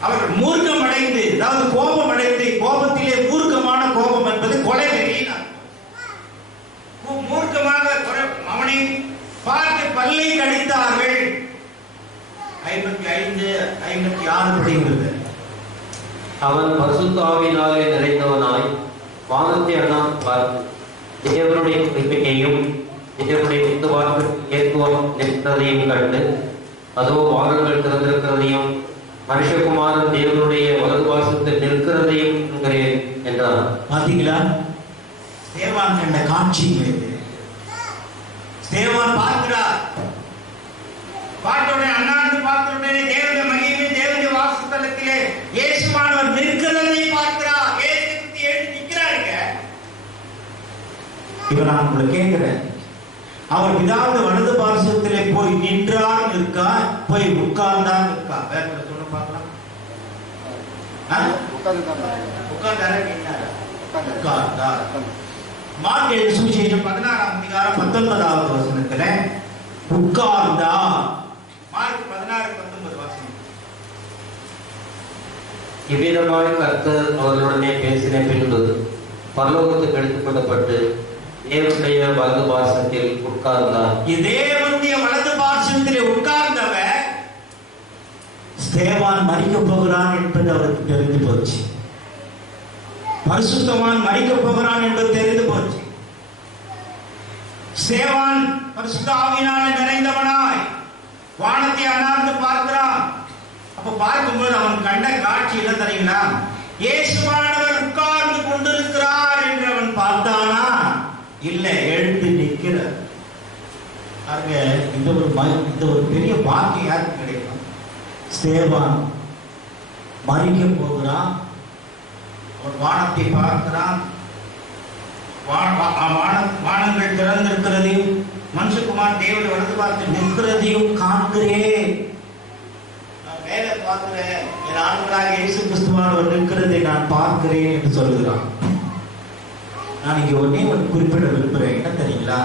அவர்கள் மூர்க்கம் அடைந்து, அதாவது கோபம் அடைந்து, கோபத்திலே மூர்க்கமான கோபம் என்பது கொலை வெறியினார். மூர்க்கமாக அவனை பார்த்து பல்லை கடித்தார்கள். 55, 56 படிக்கிறது. அவன் பரிசுத்த ஆவியினாலே நிறைந்தவனாய் வானத்தை அண்ணாந்து பார்த்து தேவனுடைய மகிமையையும் தேவனுடைய முத்துவாக்கு ஏற்றுவம் நிற்கிறதையும் கண்டு, அதோ வானங்கள் திறந்திருக்கிறதையும் மனுஷகுமாரன் தேவனுடைய வலது வாசத்தில் நிற்கிறதையும் என்கிறேன் என்றான். பாத்தீங்களா? ஸ்தேவான் கண்ட காட்சி. ஸ்தேவான் பார்க்கிறார். பார்த்தவுடனே அண்ணாந்து பார்த்தவுடனே தேவனுடைய மகிமை, தேவனுடைய வாசஸ்தலத்திலே இயேசுவானவர் நிற்கிறதை பார்க்கிறார். ஏற்றி எழுதி நிற்கிறாருங்க. இப்ப நான் உங்களை கேட்கிறேன், அவர் பிதாவுடைய வலது பார்சத்திலே போய் நின்றார் இருக்கா, போய் உட்கார்ந்தார் இருக்கா? வேற சொல்ல பார்க்கலாம். உட்கார்ந்தாரா நின்னாரா? உட்கார்ந்தார். மார்க் எழுதிய சுவிசேஷம் 16ஆம் அதிகாரம் 19வது வசனத்துல உட்கார்ந்தா. மார்க் 16:19 வாசனம். இவ்விதமாய் கர்த்தர் அவர்களுடனே பேசின பின்பு பரலோகத்துக்கு எடுத்துக் கொள்ளப்பட்டு தேவனுடைய வலது பார்சத்தில் உட்கார்ந்தார். தேவனுடைய வலது பார்சத்திலே உட்கார்ந்தவர் ஸ்தேவான் மரிக்க போகிறான் என்பது அவருக்கு தெரிந்து போச்சு. பரிசுத்தவான் மரிக்க போகிறான் என்பது தெரிந்து போச்சு. ஸ்தேவான் பரிசுத்த ஆவியினாலே நிறைந்தவனாய் வானத்தை அண்ணாந்து பார்க்கிறான். அப்ப பார்க்கும்போது அவன் கண்ட காட்சி என்ன தெரியுங்களா? இயேசுவானவர் உட்கார்ந்து கொண்டிருக்கிறார் என்று அவன் பார்த்தானா? இல்ல, எழுந்து நிற்கிறார். இந்த ஒரு பெரிய பாக்கியம் யாருக்கு கிடைக்கும்? ஸ்தேவான் மரிக்க போகிறான். அவன் வானத்தை பார்க்கிறான். வானங்கள் திறந்திருக்கிறதையும் மனுஷகுமார் தேவனுடைய வலது பார்த்து நிற்கிறதையும் காண்கிறேன். நான் மேலே பார்க்கிறேன், என் ஆண்டவராகிய இயேசு கிறிஸ்துவானவர் நிற்கிறதை நான் பார்க்கிறேன் என்று சொல்லுகிறான். நான் இங்க ஒன்னே ஒன்று குறிப்பிட விரும்புகிறேன். என்ன தெரியுங்களா?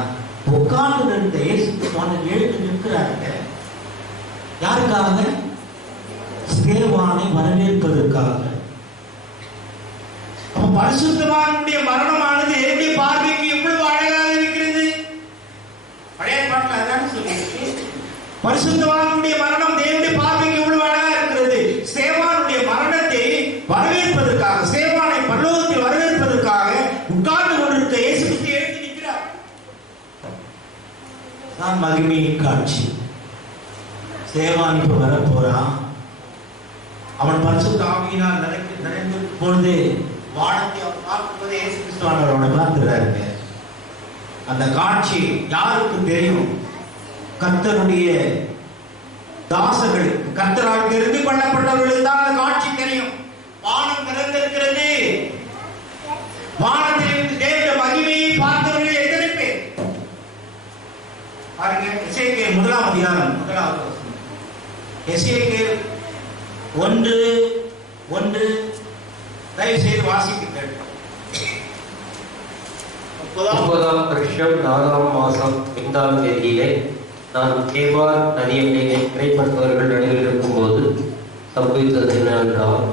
உட்கார்ந்து நின்ற இயேசு கிறிஸ்துவானவர் எழுந்து நிற்கிறாங்க. யாருக்காக? ஸ்தேவானை வரவேற்பதற்காக. பரிசுத்தவானுடைய மரணமானது என்னுடைய பார்வைக்கு எவ்வளவு அழகாக இருக்கிறது. பழைய பாட்டில் அதான் சொல்லியிருக்கு. பரிசுத்தவானுடைய மரணம் தேவனுடைய பார்வைக்கு எவ்வளவு அழகா இருக்கிறது. ஸ்தேவானுடைய மரணத்தை வரவேற்பதற்காக, ஸ்தேவானை பரலோகத்தில் வரவேற்பதற்காக உட்கார்ந்து கொண்டிருக்க இயேசு கிறிஸ்து எழுந்து நிற்கிறார். நான் மகிமையின் காட்சி. ஸ்தேவான் இப்ப வர போறான். அவன் பரிசுத்த ஆவியினால் நிறைந்திருக்கும் பொழுது வானத்தை அவர் பார்க்கும்போது இயேசு கிறிஸ்துவானவரோட பார்க்கிறாருங்க. அந்த காட்சி யாருக்கு தெரியும்? கர்த்தருடைய தாசர்களுக்கு, கர்த்தரால் தெரிந்து கொள்ளப்பட்டவர்களுக்கு தான் அந்த காட்சி தெரியும். வானம் திறந்திருக்கிறது. வானத்திலிருந்து தேவனுடைய மகிமையை பார்த்தவர்கள் எத்தனை பேர்? பாருங்க, எசேக்கியேல் 1ஆம் அதிகாரம் 1வது வசனம். எசேக்கியேல் 1:1 தயவு செய்து வாசிக்க. 30ஆம் வருஷம் 4ஆம் மாதம் 5ஆம் தேதியிலே நான் கேபார் நதியை இடைப்பட்டவர்கள் நடுவில் இருக்கும்போது சம்பவித்தது என்னவென்றால்,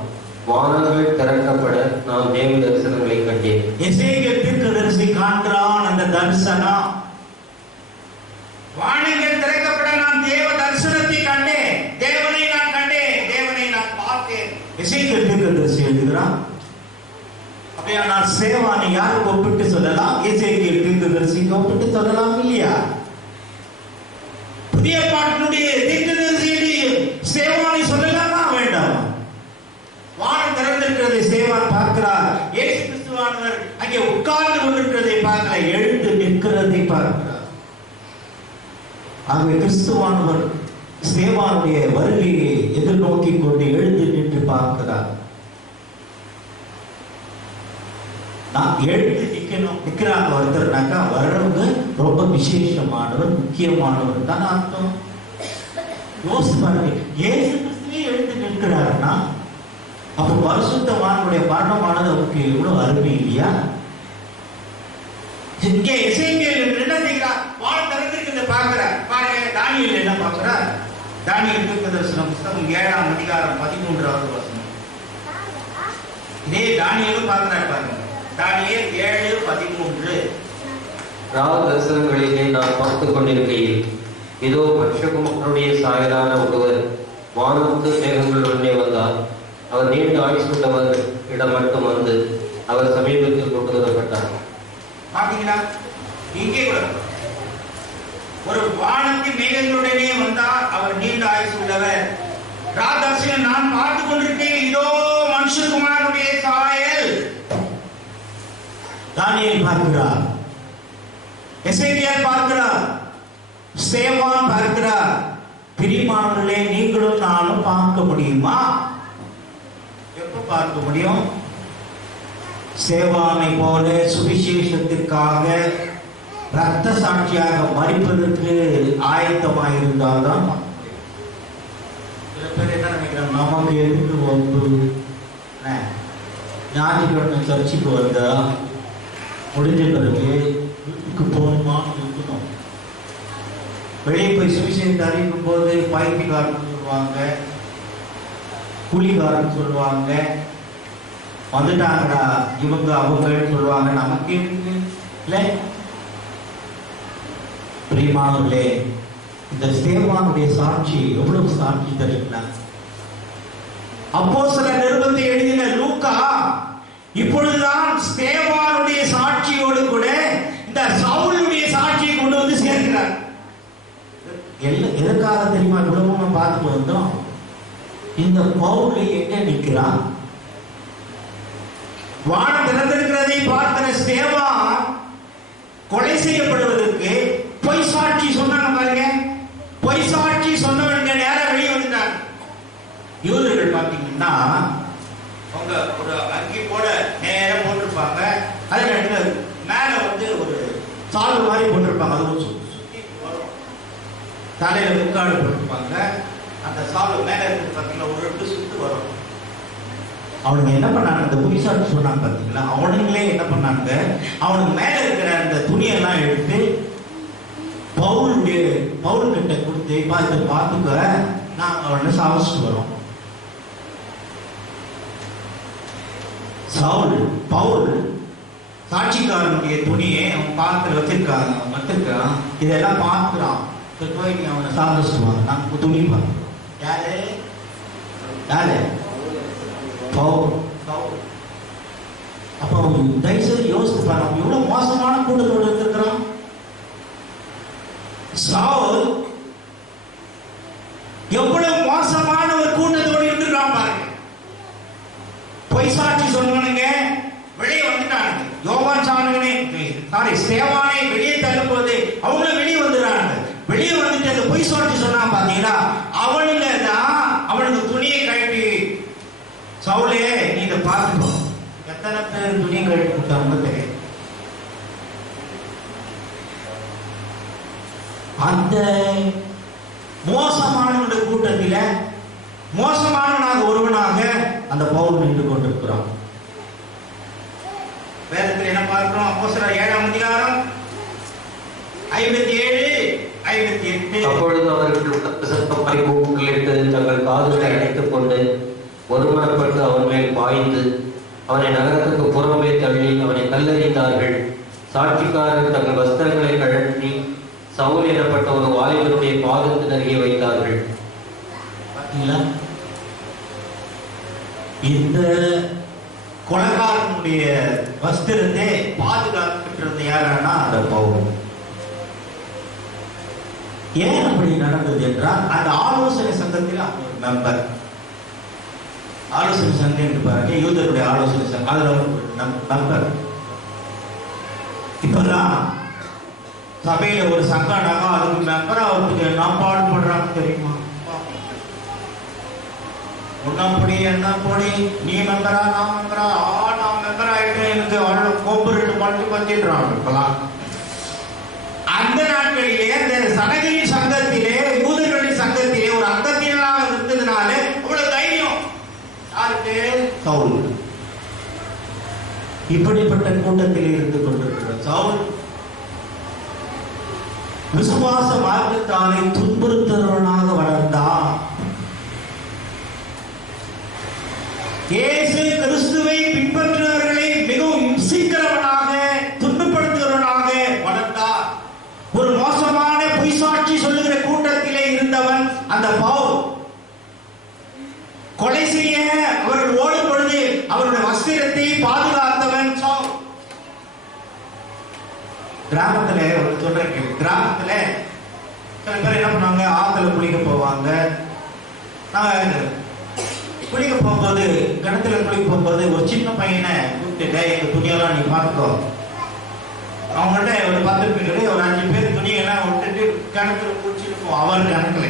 வானங்கள் திறக்கப்பட நான் தேவ தரிசனங்களை கண்டேன். எசேக்கியேல் தீர்க்கதரிசி காண்கிறான் அந்த தரிசனம். வானங்கள் திறக்கப்பட நான் தேவ தரிசனத்தை கண்டேன், தேவனை நான் கண்டேன், தேவனை நான் பார்த்தேன். எசேக்கியேல் தீர்க்கதரிசி எழுதுகிறான். அப்படியானால் சேவானை யார் கூப்பிட்டு சொல்லலாம்? எசேக்கியேல் தீர்க்கதரிசி கூப்பிட்டு சொல்லலாம் இல்லையா? புதிய பாட்டினுடைய தீர்க்கதரிசி சேவானை சொல்லலாமா வேண்டாமா? வானம் திறந்திருக்கிறதை சேவான் பார்க்கிறார். இயேசு கிறிஸ்துவானவர் அங்கே உட்கார்ந்து கொண்டிருக்கிறதை பார்க்கிறார், எழுந்து நிற்கிறதை பார்க்கிறார். ஆகவே கிறிஸ்துவானவர் சேவானுடைய வருகையை எதிர்நோக்கி கொண்டு எழுந்து நின்று பார்க்கிறார். நான் எழுந்து நிற்கிறாங்க ஒருத்தர்னாக்கா வர்றவங்க ரொம்ப விசேஷமானவர், முக்கியமானவர் தான் அர்த்தம். யோசிச்சு பாருங்க, இயேசு கிறிஸ்துவே எழுந்து நிற்கிறாருன்னா அப்ப பரிசுத்தவானுடைய மரணமானது அவருக்கு எவ்வளவு அருமை இல்லையா? இங்கே எசேக்கியேல் என்ன செய்கிறார்? வானம் திறந்திருக்கிறதை பார்க்கிறார். பாருங்க, தானியேல் என்ன பார்க்கிறார்? தானியேல் தீர்க்கதரிசன புத்தகம் 7ஆம் அதிகாரம் 13வது வசனம். இதே தானியேலும் பார்க்கிறார். பாருங்க, தானியேல் 7:13. தரிசனங்களிலே நான் பார்த்துக் கொண்டிருக்கையில் இதோ மனுஷகுமாரனுடைய சாயலான ஒருவர் வானத்து மேகங்கள் உடனே வந்தார். அவர் நீண்ட ஆயுசுள்ளவர் இடம் மட்டும் வந்து அவர் சமீபத்தில் கொண்டு வரப்பட்டார். பாத்தீங்களா? இங்கே கூட ஒரு வானத்தின் மேகங்களுடனே வந்தார், அவர் நீண்ட ஆயுசு உள்ளவர். ராதர்சனம் நான் பார்த்து கொண்டிருக்கேன், இதோ மனுஷகுமாரனுடைய சாயல். தானியேல் பார்க்கிறார், எசேக்கியேல் பார்க்கிறார், சேவான் பார்க்கிறார். பிரியமானவர்களே, நீங்களும் நானும் பார்க்க முடியுமா? எப்ப பார்க்க முடியும்? சேவானை போல சுவிசேஷத்திற்காக ரத்த சாட்சியாக மரிப்பதற்கு ஆயத்தமாயிருந்தால்தான். சில பேர் என்ன நினைக்கிறாங்க, நமக்கு எதுக்கு ஒன்று ஞாயிற்றுக்கிழமை சர்ச்சுக்கு வந்தா முடிஞ்ச பிறகு வீட்டுக்கு போகணுமான்னு இருக்கணும். வெளியே போய் சுவிசேஷத்தை அறிவிக்கும் போது பைத்தியக்காரன் சொல்லுவாங்க, கூலிக்காரன் சொல்லுவாங்க, வந்துட்டாங்கடா இவங்க அவங்கன்னு சொல்லுவாங்க. நமக்கு இல்லை. பிரியமானவர்களே, இந்த ஸ்தேவானுடைய சாட்சி எவ்வளவு சாட்சி தெரியுங்களா? அப்போஸ்தலர் நிருபத்தை எழுதின லூக்கா இப்பொழுதுதான் ஸ்தேவானுடைய சாட்சியோடு கூட இந்த சவுலுடைய சாட்சியை கொண்டு வந்து சேர்க்கிறார். எதற்காக தெரியுமா? இவ்வளவு நம்ம பார்த்துட்டு வந்தோம். இந்த பவுல் எங்க நிற்கிறான்? வானம் திறந்திருக்கிறதை பார்க்கிற ஸ்தேவான் கொலை செய்யப்படுவதற்கு பொய் சாட்சி சொன்னாங்க. பாருங்க, பொய் சாட்சி சொன்னவங்க நேரம் வெளியே வந்துட்டாங்க. யூதர்கள் பார்த்தீங்கன்னா அவங்க ஒரு அங்கி போட நேரம் போட்டிருப்பாங்க, அதுல மேல வந்து ஒரு சால்வு மாதிரி போட்டிருப்பாங்க, அது சுத்தி வரும். தலையில முக்காடு போட்டிருப்பாங்க, அந்த சால்வு மேல இருக்கு பார்த்தீங்கன்னா ஒரு 2 சுத்து வரும். அவனுங்க என்ன பண்ணாங்க? அந்த புரிசாட்டு சொன்னாங்க பார்த்தீங்களா, அவனுங்களே என்ன பண்ணாங்க, அவனுக்கு மேல இருக்கிற அந்த துணியெல்லாம் எடுத்து பவுல் கிட்ட கொடுத்து பார்த்துக்க, நாங்கள் அவனை சாவிச்சுட்டு வரோம். பவுல் சாட்சிக்காரனுடைய துணியை அவன் பார்த்து வச்சிருக்கான், இதெல்லாம் பார்க்கிறான். போய் நீ அவனை சாவிச்சுட்டு வாங்க, நாங்கள் துணி பார்க்கிறோம். யாரு? அப்போ தயவுசெய்து யோசித்து பாருங்க, எவ்வளவு மோசமான கூட்டத்தோடு இருக்கிறான். சவுல் எவ்வளவு மோசமான ஒரு கூட்டத்தோடு இருக்கிறான் பாருங்க. பொய் சாட்சி சொன்னவனுங்க வெளியே வந்துட்டானுங்க. யோவான் சேவானை வெளியே தள்ளும் போது அவங்களும் வெளியே வந்துடுறாங்க. வெளியே வந்துட்டு அந்த பொய் சாட்சி சொன்னான் பாத்தீங்களா, அவனுங்க தான் அவனுக்கு துணியை கழட்டி சவுலே நீ இதை பார்த்துக்கோ. எத்தனை பேர் துணி கழிட்டு கொடுத்தாங்க தெரியும். அந்த மோசமான கூட்டத்தில மோசமானவனாக ஒருவனாக அந்த பவுல் நின்று கொண்டிருக்கிறான். வேதத்தில் என்ன பார்க்கிறோம்? அப்போஸ்தலர் 7ஆம் அதிகாரம் 57-58. அப்பொழுது அவர்கள் பரிபூக்களிட்டு தங்கள் காதுகளை அடைத்துக் கொண்டு ஒருமனப்பட்டு அவன் மேல் பாய்ந்து அவனை நகரத்துக்கு புறமே தள்ளி அவனை கல்லெறிந்தார்கள். சாட்சிக்காரர் தங்கள் வஸ்திரங்களை கழற்றி சவுல் எனப்பட்ட ஒரு வாலிபனுடைய பாதத்தின் அருகே வைத்தார்கள். பார்த்தீங்களா? இந்த கொலைகாரனுடைய வஸ்திரத்தை பாதுகாத்துட்டு இருந்த யாரானா அந்த பவுல். ஏன் அப்படி நடந்தது என்றால் அந்த ஆலோசனை சங்கத்தில் அவர் ஒரு மெம்பர். ஆலோசனை சங்கம் என்று பாருங்க, யூதருடைய ஆலோசனை சங்கம், அதுல ஒரு மெம்பர். இப்பெல்லாம் சபையில ஒரு சங்கம்னாக்கா அதுக்கு மெம்பர் அவருக்கு என்ன பாடுபடுறாங்க தெரியுமா? உன்னப்படி என்ன பொடி, நீ மெம்பரா நான் மெம்பரா, நான் மெம்பர் ஆயிட்டு எனக்கு அவ்வளவு கோபுரிட்டு மட்டும் பத்திடுறாங்க. இப்பெல்லாம் அந்த நாட்களிலே அந்த சனகரின் சங்கத்திலே யூதர்களின் சங்கத்திலே ஒரு அங்கத்தினராக இருந்ததுனாலே அவ்வளவு தைரியம் யாருக்கு? சவுல். இப்படிப்பட்ட கூட்டத்தில் இருந்து கொண்டிருக்கிற சவுல் விசுவாச மார்க்கத்தானை துன்புறுத்துறவனாக வளர்ந்தான். இயேசு கிறிஸ்துவை பின்பற்றுபவர்களை மிகவும் இம்சிக்கிறவனாக துன்பப்படுத்துகிறவனாக வளர்ந்தார். ஒரு மோசமான பொய் சாட்சி சொல்லுகிற கூட்டத்திலே இருந்தவன் அந்த பவுல். கொலை செய்ய அவர்கள் ஓடும் பொழுது அவருடைய வஸ்திரத்தை பாதுகாத்தவன் சவுல். கிராமத்துல ஒரு சொல்றேன், கிராமத்துல சில பேர் என்ன பண்ணுவாங்க, ஆத்துல குளிக்க போவாங்க. நாங்க குளிக்க போகும்போது, கிணத்துல குளிக்க போகும்போது ஒரு சின்ன பையனை கூப்பிட்டு எங்க துணியெல்லாம் நீ பார்த்துக்கோ. அவங்கள்ட்ட ஒரு 10 பேர் ஒரு 5 பேர் துணியெல்லாம் விட்டுட்டு கிணத்துல குளிச்சுட்டு போவோம். அவர் கிணத்துல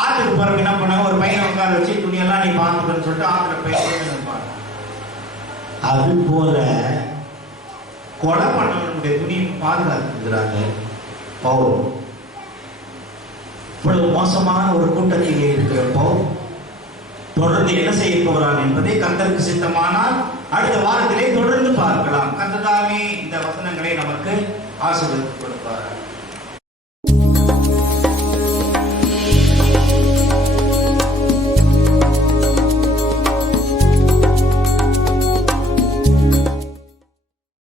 ஆற்றுக்கு போறவங்க என்ன பண்ணாங்க, ஒரு பையனை உட்கார வச்சு துணியெல்லாம் நீ பார்த்துக்கன்னு சொல்லிட்டு ஆற்றுல போய் நிற்பாங்க. அது போல கொலை பண்ணவனுடைய துணியை பாதுகாத்துக்கிறாங்க பவுல். இவ்வளவு மோசமான ஒரு கூட்டத்திலே இருக்கிற பவுல் தொடர்ந்து என்ன செய்ய போகிறான் என்பதை கர்த்தருக்கு சித்தமானால் அடுத்த வாரத்திலே தொடர்ந்து பார்க்கலாம். கர்த்தர் தாமே இந்த வசனங்களை நமக்கு ஆசீர்வதித்து கொடுப்பார்.